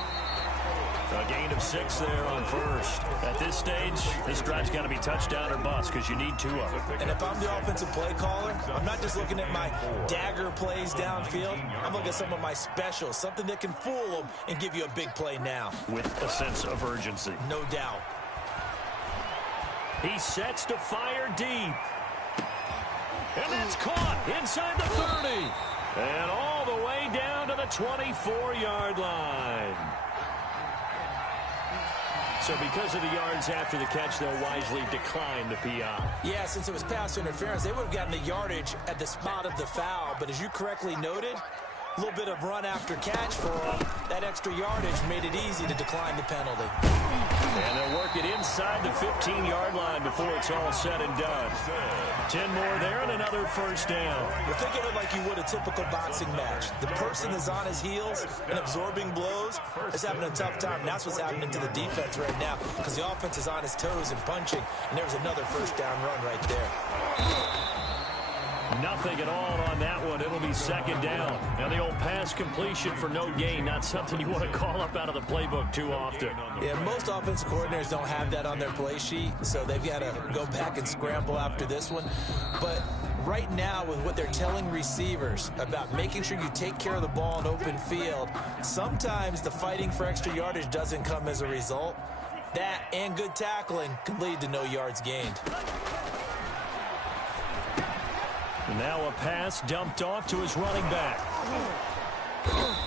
A gain of 6 there on first. At this stage, this drive's got to be touchdown or bust because you need 2 of them. And if I'm the offensive play caller, I'm not just looking at my dagger plays downfield. I'm looking at some of my specials, something that can fool them and give you a big play now. With a sense of urgency. No doubt. He sets to fire deep. And that's caught inside the 30. And all the way down to the 24-yard line. So because of the yards after the catch, they'll wisely decline the PI. Yeah, since it was pass interference, they would have gotten the yardage at the spot of the foul. But as you correctly noted, a little bit of run after catch for them. That extra yardage made it easy to decline the penalty. And they'll work it inside the 15-yard line before it's all said and done. 10 more there and another first down. Well, think of it like you would a typical boxing match. The person is on his heels and absorbing blows is having a tough time. And that's what's happening to the defense right now because the offense is on his toes and punching. And there's another first down run right there. Nothing at all on that one. It'll be second down. Now the old pass completion for no gain, not something you want to call up out of the playbook too often. Yeah, most offensive coordinators don't have that on their play sheet, so they've got to go back and scramble after this one. But right now, with what they're telling receivers about making sure you take care of the ball in open field, sometimes the fighting for extra yardage doesn't come as a result. That and good tackling can lead to no yards gained. Now a pass dumped off to his running back.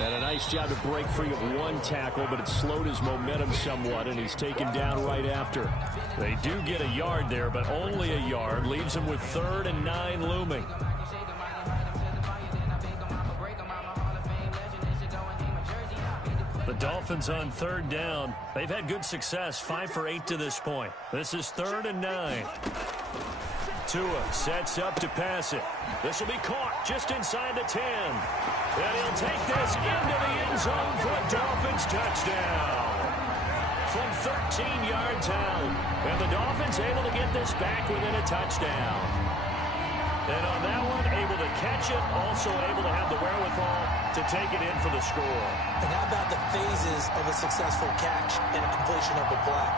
And a nice job to break free of one tackle, but it slowed his momentum somewhat, and he's taken down right after. They do get a yard there, but only a yard. Leaves him with 3rd and 9 looming. The Dolphins on 3rd down. They've had good success, 5 for 8 to this point. This is 3rd and 9. Tua sets up to pass it. This will be caught just inside the 10. And he'll take this into the end zone for a Dolphins touchdown. From 13 yards out. And the Dolphins able to get this back within a touchdown. And on that one, able to catch it, also able to have the wherewithal to take it in for the score. And how about the phases of a successful catch and a completion of a play?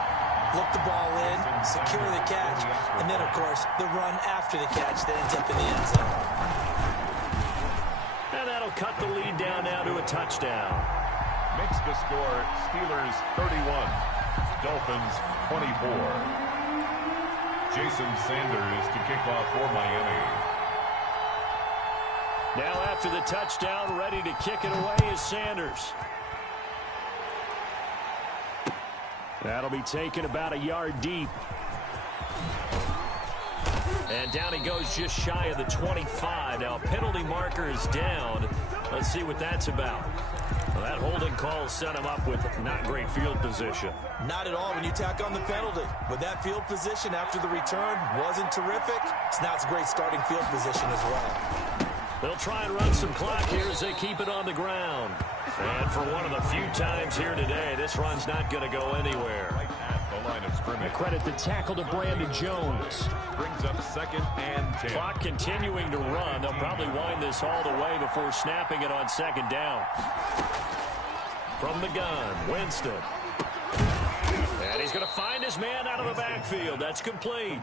Look the ball in, secure the catch, and then, of course, the run after the catch that ends up in the end zone. And that'll cut the lead down now to a touchdown. Makes the score Steelers 31, Dolphins 24. Jason Sanders to kick off for Miami. Now after the touchdown, ready to kick it away is Sanders. That'll be taken about a yard deep. And down he goes just shy of the 25. Now penalty marker is down. Let's see what that's about. Well, that holding call set him up with not great field position. Not at all when you tack on the penalty. But that field position after the return wasn't terrific. It's not a great starting field position as well. They'll try and run some clock here as they keep it on the ground. And for one of the few times here today, this run's not going to go anywhere. Right at the line of scrimmage. Credit the tackle to Brandon Jones. Brings up 2nd and 10. Clock continuing to run. They'll probably wind this all the way before snapping it on 2nd down. From the gun, Winston. And he's going to find his man out of the backfield. That's complete.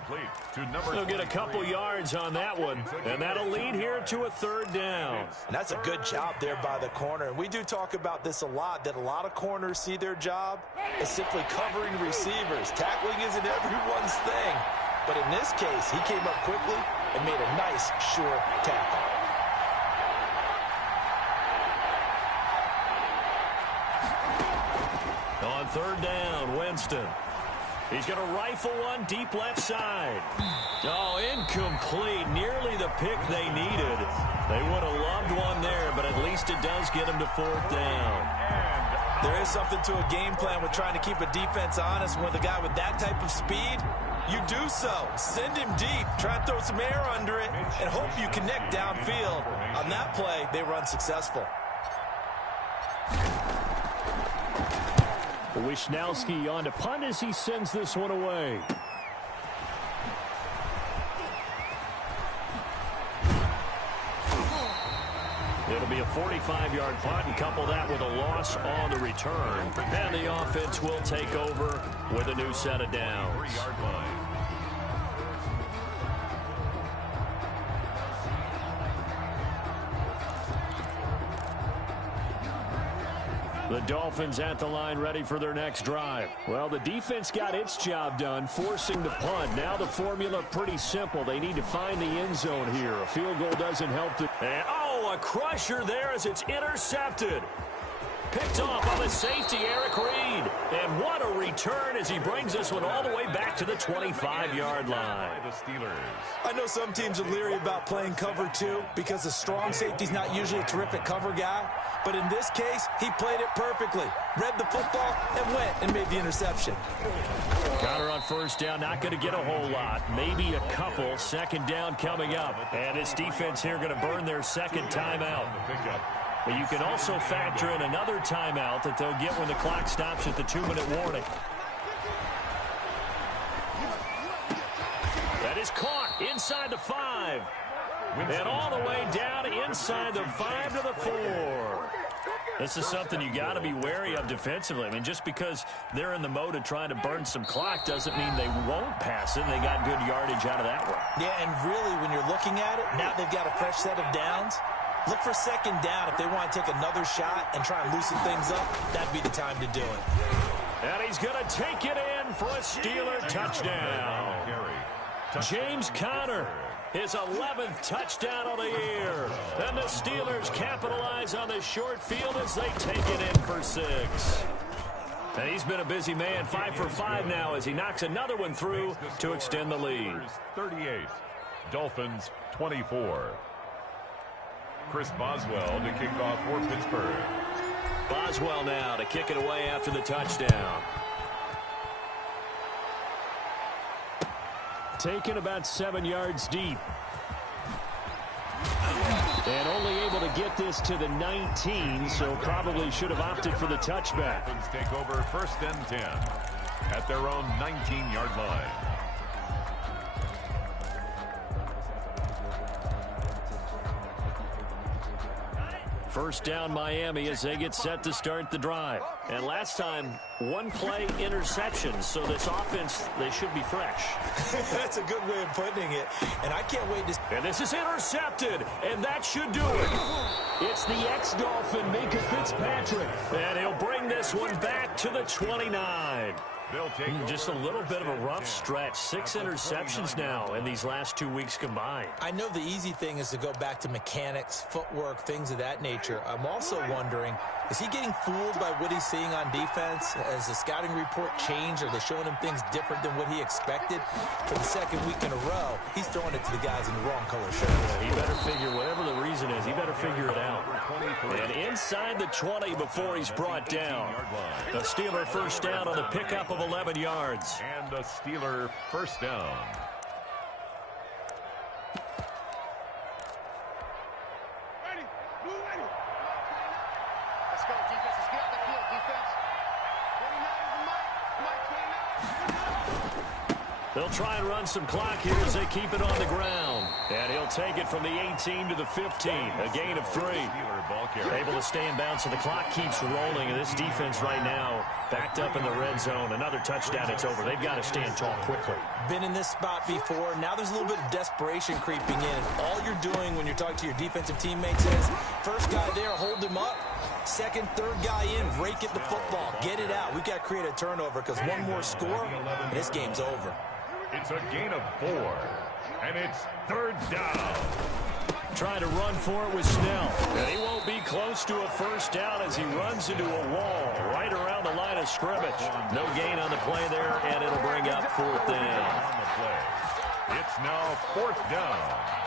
He'll get a couple yards on that one, and that'll lead here to a 3rd down. And that's a good job there by the corner. And we do talk about this a lot, that a lot of corners see their job as simply covering receivers. Tackling isn't everyone's thing. But in this case, he came up quickly and made a nice, sure tackle. On 3rd down, Winston. He's going to rifle one deep left side. Oh, incomplete. Nearly the pick they needed. They would have loved one there, but at least it does get them to 4th down. There is something to a game plan with trying to keep a defense honest. With a guy with that type of speed, you do so. Send him deep. Try and throw some air under it and hope you connect downfield. On that play, they were unsuccessful. Wishnowski on to punt as he sends this one away. It'll be a 45-yard punt, and couple that with a loss on the return. And the offense will take over with a new set of downs. 3-yard line. The Dolphins at the line ready for their next drive. Well, the defense got its job done, forcing the punt. Now the formula pretty simple. They need to find the end zone here. A field goal doesn't help. And, a crusher there as it's intercepted. Picked off on the safety, Eric Reed. And what a return as he brings this one all the way back to the 25-yard line. The Steelers. I know some teams are leery about playing cover 2 because a strong safety's not usually a terrific cover guy. But in this case, he played it perfectly. Read the football and went and made the interception. Counter on 1st down, not going to get a whole lot. Maybe a couple. 2nd down coming up. And this defense here going to burn their 2nd timeout. But you can also factor in another timeout that they'll get when the clock stops at the 2-minute warning. That is caught inside the 5. And all the way down inside the 5 to the 4. This is something you got to be wary of defensively. I mean, just because they're in the mode of trying to burn some clock doesn't mean they won't pass it. They got good yardage out of that one. Yeah, and really, when you're looking at it, now they've got a fresh set of downs. Look for second down. If they want to take another shot and try and loosen things up, that'd be the time to do it. And he's going to take it in for a Steeler touchdown. James Conner, his 11th touchdown of the year. And the Steelers capitalize on the short field as they take it in for 6. And he's been a busy man, 5 for 5 now as he knocks another one through to extend the lead. 38, Dolphins 24. Chris Boswell to kick off for Pittsburgh. Boswell now to kick it away after the touchdown. Taken about 7 yards deep. And only able to get this to the 19, so probably should have opted for the touchback. Dolphins take over 1st and 10 at their own 19-yard line. First down Miami as they get set to start the drive. And last time, 1 play interception. So this offense, they should be fresh. That's a good way of putting it. And I can't wait to... And this is intercepted. And that should do it. It's the ex-Dolphin, Minka Fitzpatrick. And he'll bring this one back to the 29. Just a little bit of a rough stretch. 6 interceptions now in these last 2 weeks combined. I know the easy thing is to go back to mechanics, footwork, things of that nature. I'm also wondering, is he getting fooled by what he's seeing on defense? Has the scouting report changed? Are they showing him things different than what he expected? For the 2nd week in a row, he's throwing it to the guys in the wrong color shirts. He better figure, whatever the reason is, he better figure it out. And inside the 20 before he's brought down. The Steeler first down on the pickup of 11 yards. And the Steeler first down. Ready. Let's go, defense. Let's get up the field, defense. 29 is the mic. They'll try and run some clock here as they keep it on the ground. And he'll take it from the 18 to the 15. A gain of 3. Able to stay in bounds, so the clock keeps rolling. And this defense right now backed up in the red zone. Another touchdown, it's over. They've got to stand tall quickly. Been in this spot before. Now there's a little bit of desperation creeping in. All you're doing when you're talking to your defensive teammates is, first guy there, hold him up. Second, third guy in, rake at the football. Get it out. We've got to create a turnover because one more score, and this game's over. It's a gain of 4, and it's 3rd down. Trying to run for it with Snell. And he won't be close to a first down as he runs into a wall right around the line of scrimmage. No gain on the play there, and it'll bring up 4th down. On the play. It's now 4th down.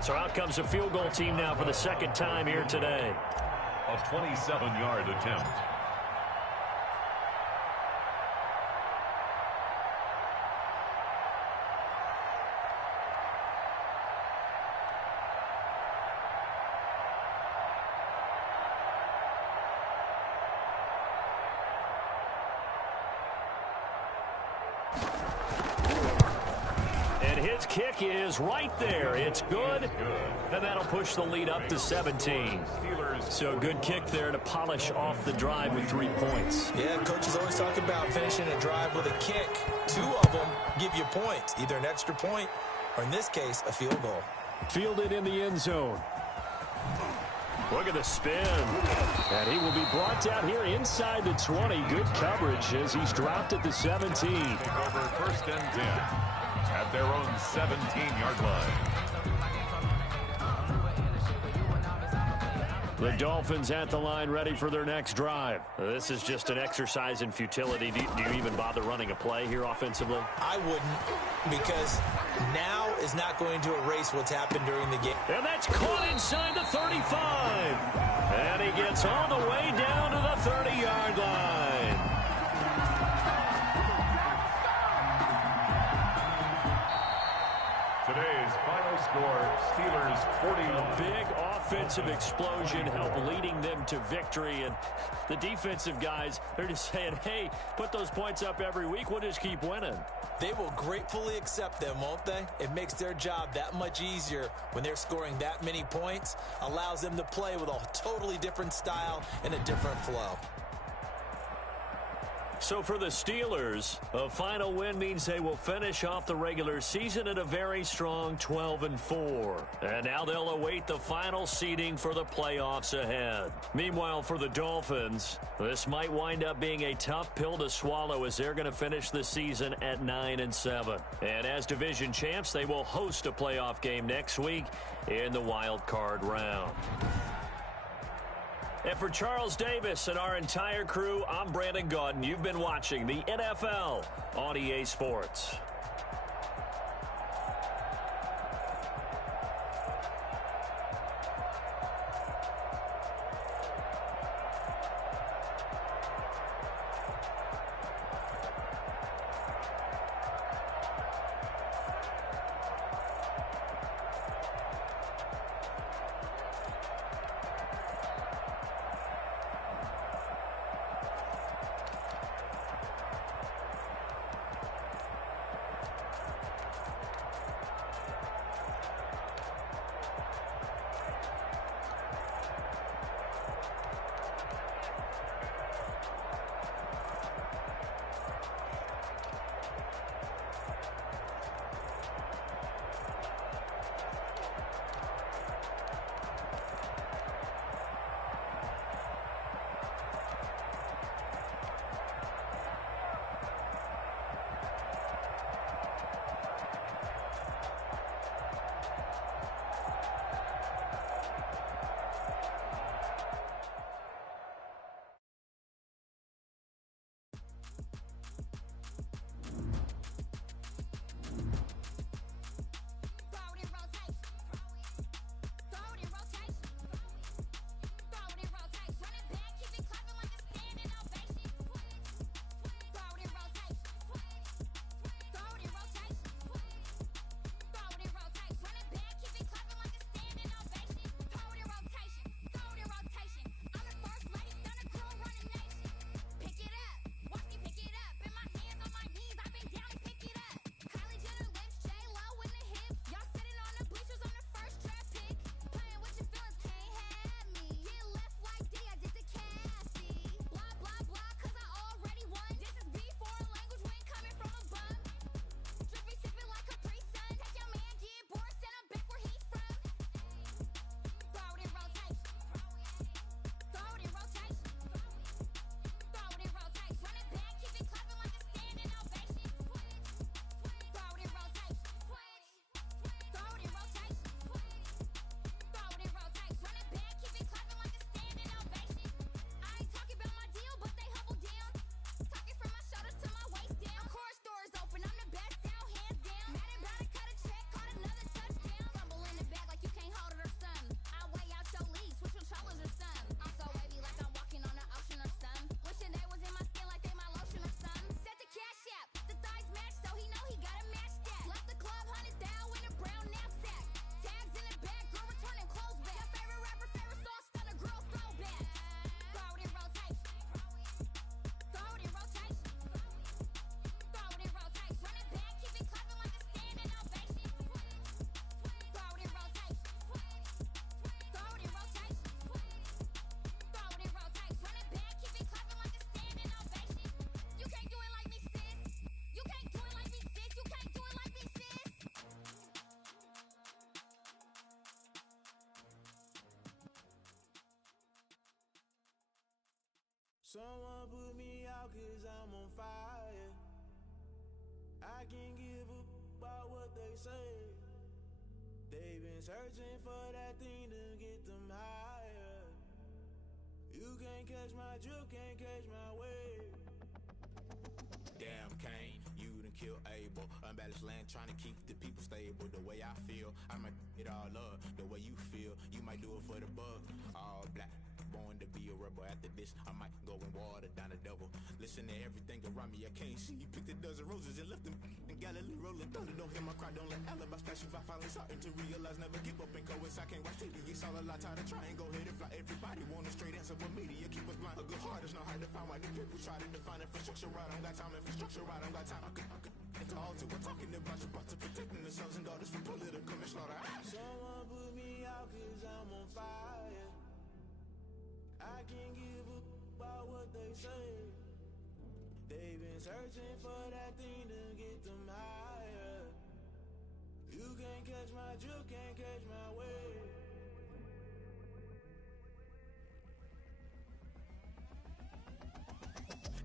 So out comes a field goal team now for the 2nd time here today. A 27-yard attempt. His kick is right there. It's good. And that'll push the lead up to 17. So good kick there to polish off the drive with 3 points. Yeah, coaches always talk about finishing a drive with a kick. 2 of them give you points, either an extra point or, in this case, a field goal. Fielded in the end zone. Look at the spin. And he will be brought down here inside the 20. Good coverage as he's dropped at the 17. Take over 1st and 10 at their own 17-yard line. The Dolphins at the line ready for their next drive. This is just an exercise in futility. Do you even bother running a play here offensively? I wouldn't, because now is not going to erase what's happened during the game. And that's caught inside the 35. And he gets all the way down to the 30-yard line. score, Steelers 40. A big offensive explosion helped leading them to victory. And the defensive guys, they're just saying, hey, put those points up every week. We'll just keep winning. They will gratefully accept them, won't they? It makes their job that much easier when they're scoring that many points. Allows them to play with a totally different style and a different flow. So for the Steelers, a final win means they will finish off the regular season at a very strong 12-4. And now they'll await the final seeding for the playoffs ahead. Meanwhile, for the Dolphins, this might wind up being a tough pill to swallow as they're going to finish the season at 9-7. And as division champs, they will host a playoff game next week in the wild card round. And for Charles Davis and our entire crew, I'm Brandon Gaudin. You've been watching the NFL on EA Sports. Someone put me out 'cause I'm on fire. I can't give a about what they say. They've been searching for that thing to get them higher. You can't catch my drift, can't catch my wave. Damn Kane, you done killed Abel. Unbalanced land, trying to keep the people stable. The way I feel, I might it all up. The way you feel, you might do it for the buck. All black, born to be a rebel. After this, I might go and water down the devil. Listen to everything around me, I can't see. Picked a dozen roses and left them in Galilee rolling thunder. Don't hear my cry, don't let alibis pass you. I finally starting to realize, never give up and coincide. Can't watch TV, it's all a lot. Tired of trying, go ahead and fly. Everybody want a straight answer, but media keep us blind. A good heart is not hard to find. Why the people try to define infrastructure right? I don't got time, infrastructure right, I don't got time. I could into all to we're talking about you, about to protecting the sons and daughters from political and slaughter. Someone put me out cause I'm on fire. I can't give a about what they say. They've been searching for that thing to get them higher. You can't catch my drift, can't catch my wave.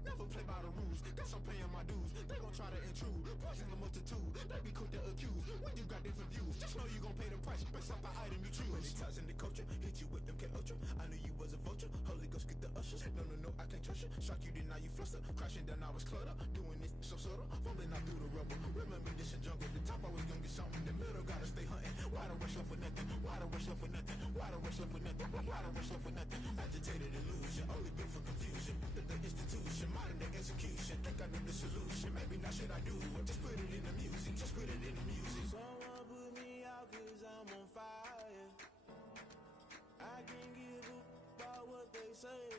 Never play by the rules, guess I'm paying my dues. They gon' try to intrude, poison the multitude. They be quick to accuse when you got different views. Just know you gon' pay the price based off the item you choose. Many times in the culture, hit you with them K-Ultra. I knew you was a vulture, Holy Ghost get the ushers. No, I can't trust you. Shock you, then now you fluster. Crashing down, I was cluttered. Doing this so subtle, fumbling out through the rubble. Remember this in jungle, the top I was gonna get something. The middle gotta stay hunting. Why the rush left for nothing? Why the rush left for nothing? Why the rush left for nothing? Why the rush left for nothing? Agitated illusion, only built for confusion. The institution, modern day execution. Think I know the solution. Maybe not should I do it? Just put it in the music. Just put it in the music. Someone put me out cause I'm on fire. I can't give a about what they say.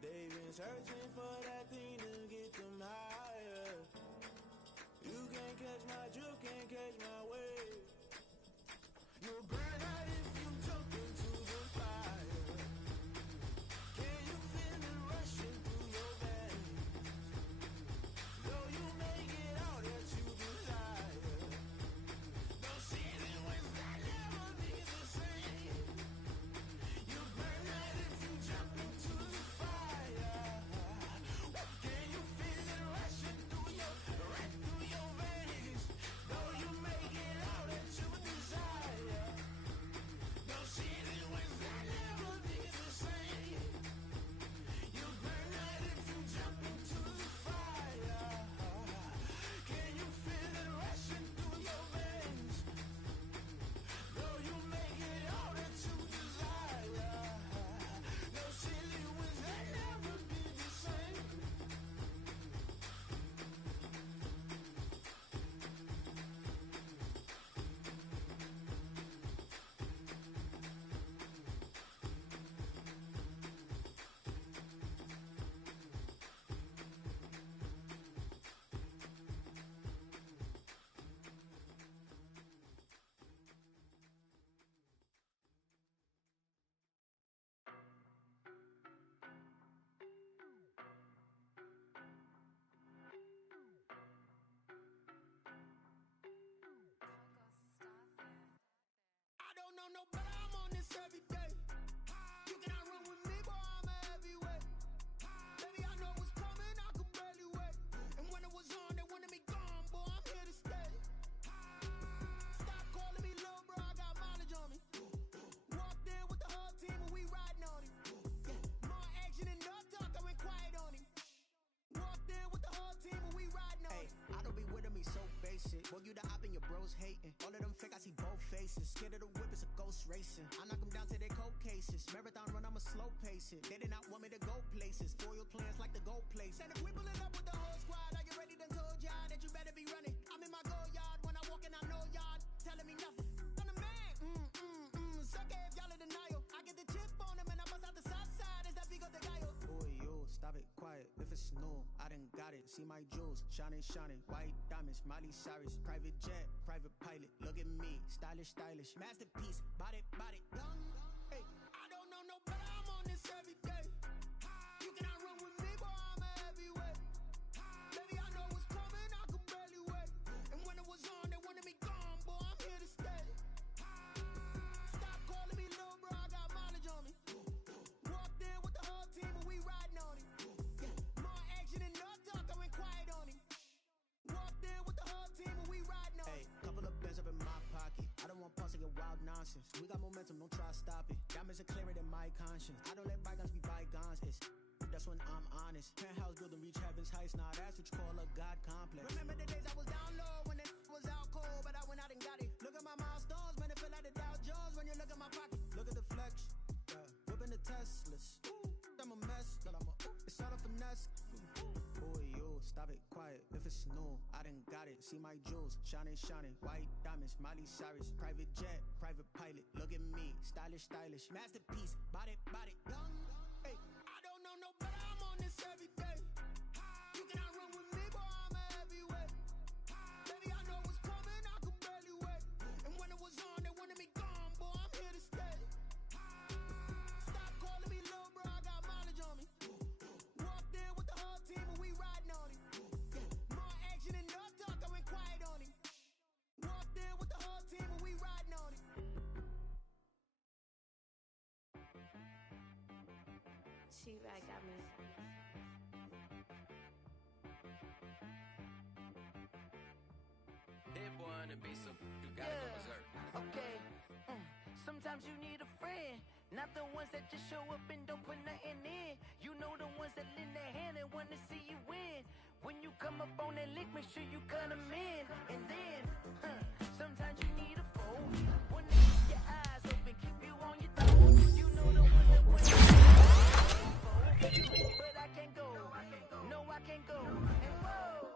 They've been searching for that thing to get them higher. You can't catch my drift, can't catch my wave. You'll burn out if you jump into the fire. Can you feel it rushing through your veins? Though you make it all that you desire. No ceiling when I never be the same. You burn out if you jump into the fire. Can you feel it rushing through your veins? Though you make it all that you desire. No ceiling when I never be the same. You burn out if you jump into the fire. Can you feel it rushing through your veins? Though you make it all that you desire. No silly winds that never be the same. I don't know no better, I'm on this every day. You cannot run with me, boy, I'm a heavyweight. Baby, I know what's coming, I could barely wait. And when it was on, they wanted me gone, boy, I'm here to stay. Stop calling me little bro, I got mileage on me. Walked in with the whole team and we riding on him. More action and no talk, I went quiet on him. Walked in with the whole team and we riding on him. I don't be with him, he's so basic. Boy, you the op and your bros hating. All of them fake, I see both faces. Scared of the whip, it's a ghost racing. I knock them down to their cold cases. Marathon run, I'ma slow pace it. They did not want me to go places. Foil plans like the gold place. And if we pulling up with the whole squad, are you ready? Done told y'all that you better be running. I'm in my go yard. When I walk in, I know y'all telling me nothing. I'm the man. Suck it if y'all in denial. I get the chip on him and I bust out the south side. Is that big of the guy? Boy, yo, stop it, quiet. If it's new, I done got it. See my jewels, shining, shining. White diamonds, Miley Cyrus. Private jet, private pilot. Look at me, stylish, stylish. Masterpiece, body, body. Hey, I don't know no better, I'm on this every day. You cannot run with me, boy, I'm a heavyweight. Baby, I know what's coming, I could barely wait. And when it was on, they wanted me gone, boy, I'm here to stay. Stop calling me little bro, I got mileage on me. Walked in with the whole team and we riding on him. More action and no talk, I went quiet on him. Walked in with the whole team and we riding on him. Hey, couple of bands up in my pocket. I don't want pause to get wild nonsense. We got momentum, don't try to stop it. Diamonds are clearer than my conscience. I don't let bygones be bygones. That's when I'm honest. Penthouse building, reach heaven's heights. Nah, that's what you call a God complex. Remember the days I was down low when it was out cold, but I went out and got it. Look at my milestones, man, it feel like the Dow Jones when you look at my pocket. Look at the flex. Whipping the test stop it, quiet. If it's new, I done got it. See my jewels, shining, shining. White diamonds, Miley Cyrus. Private jet, private pilot. Look at me, stylish, stylish. Masterpiece, body, body. Hey, I don't know no better. I'm on this every day. You cannot run with me, boy. I'm a heavyweight. Baby, I know what's coming. I could barely wait. And when it was on, they wanted me gone, boy. I'm here to stay. Stop calling me little bro. I got mileage on me. Walked in with the whole team and we riding on it. More action and no talk. I went quiet on him. Walked in with the whole team and we riding on it. She right got me. Hit boy on the beat, so you gotta go berserk. Okay. Sometimes you need a friend, not the ones that just show up and don't put nothing in. You know the ones that lend their hand and want to see you win. When you come up on that lick, make sure you cut them in. And then, sometimes you need a foe. When they keep your eyes open, keep you on your toes. You know the ones that want to but I can't go. No, I can't go. And whoa,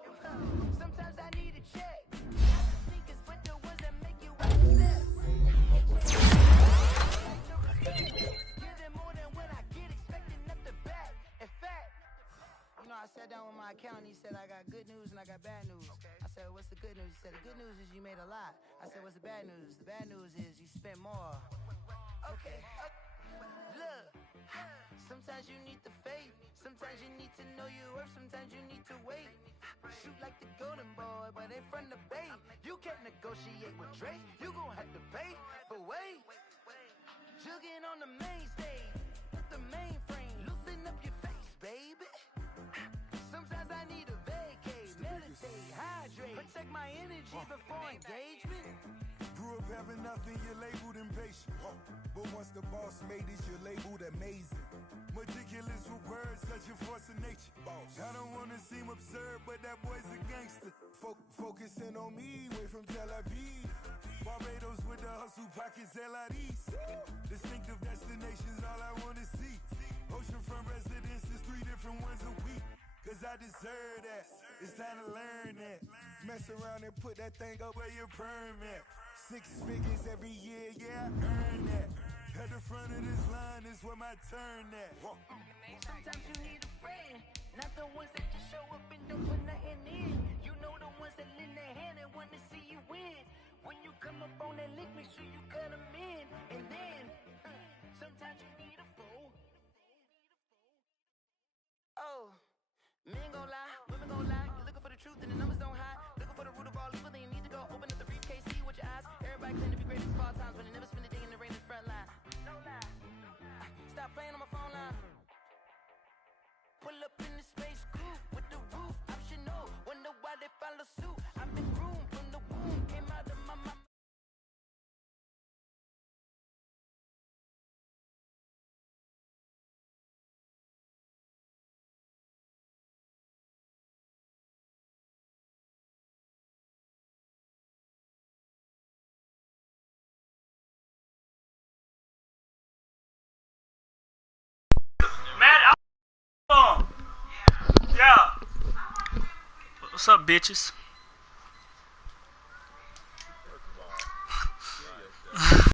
sometimes I need a check. Not the sneakers, but the ones that make you upset. Give them more than what I get, expecting nothing back. In fact, you know, I sat down with my accountant. He said I got good news and I got bad news. I said, what's the good news? He said, the good news is you made a lot. I said, what's the bad news? The bad news is you spent more. Okay. Look, sometimes you need the faith. Sometimes you need to know your worth. Sometimes you need to wait. Shoot like the golden boy, but in front of bait. You can't negotiate with Drake. You gon' have to pay. But wait, jugging on the main stage, the mainframe, loosen up your face, baby. Sometimes I need a vacate, meditate, hydrate, protect my energy before engagement. Grew up having nothing, you're labeled impatient. But once the boss made it, you're labeled amazing. Meticulous with words, such a force of nature. I don't wanna seem absurd, but that boy's a gangster. Focusing on me, way from Tel Aviv. Barbados with the hustle pockets, LIDs. Distinctive destinations, all I wanna see. Oceanfront residences, 3 different ones a week. Cause I deserve that, it's time to learn that. Mess around and put that thing up where your perm at. 6 figures every year, yeah, I earn that. At the front of this line is where my turn at. Sometimes you need a friend, not the ones that just show up and don't put nothing in. You know the ones that lend their hand and want to see you win. When you come up on that lick, make sure you cut them in. And then, sometimes you need a fool. Oh, men gon' lie, women gon' lie. You're looking for the truth and the numbers don't hide. Looking for the root of all evil, then you need to go open up the briefcase, see with your eyes. Everybody claim to be greatest of all times, but they never spend a day in the rain in the front line. No lie. Stop playing on my phone line. Pull up in the space coupe with the roof optional. Wonder why they follow suit. I've been groomed from the womb, came out of my mouth. Yeah. What's up, bitches?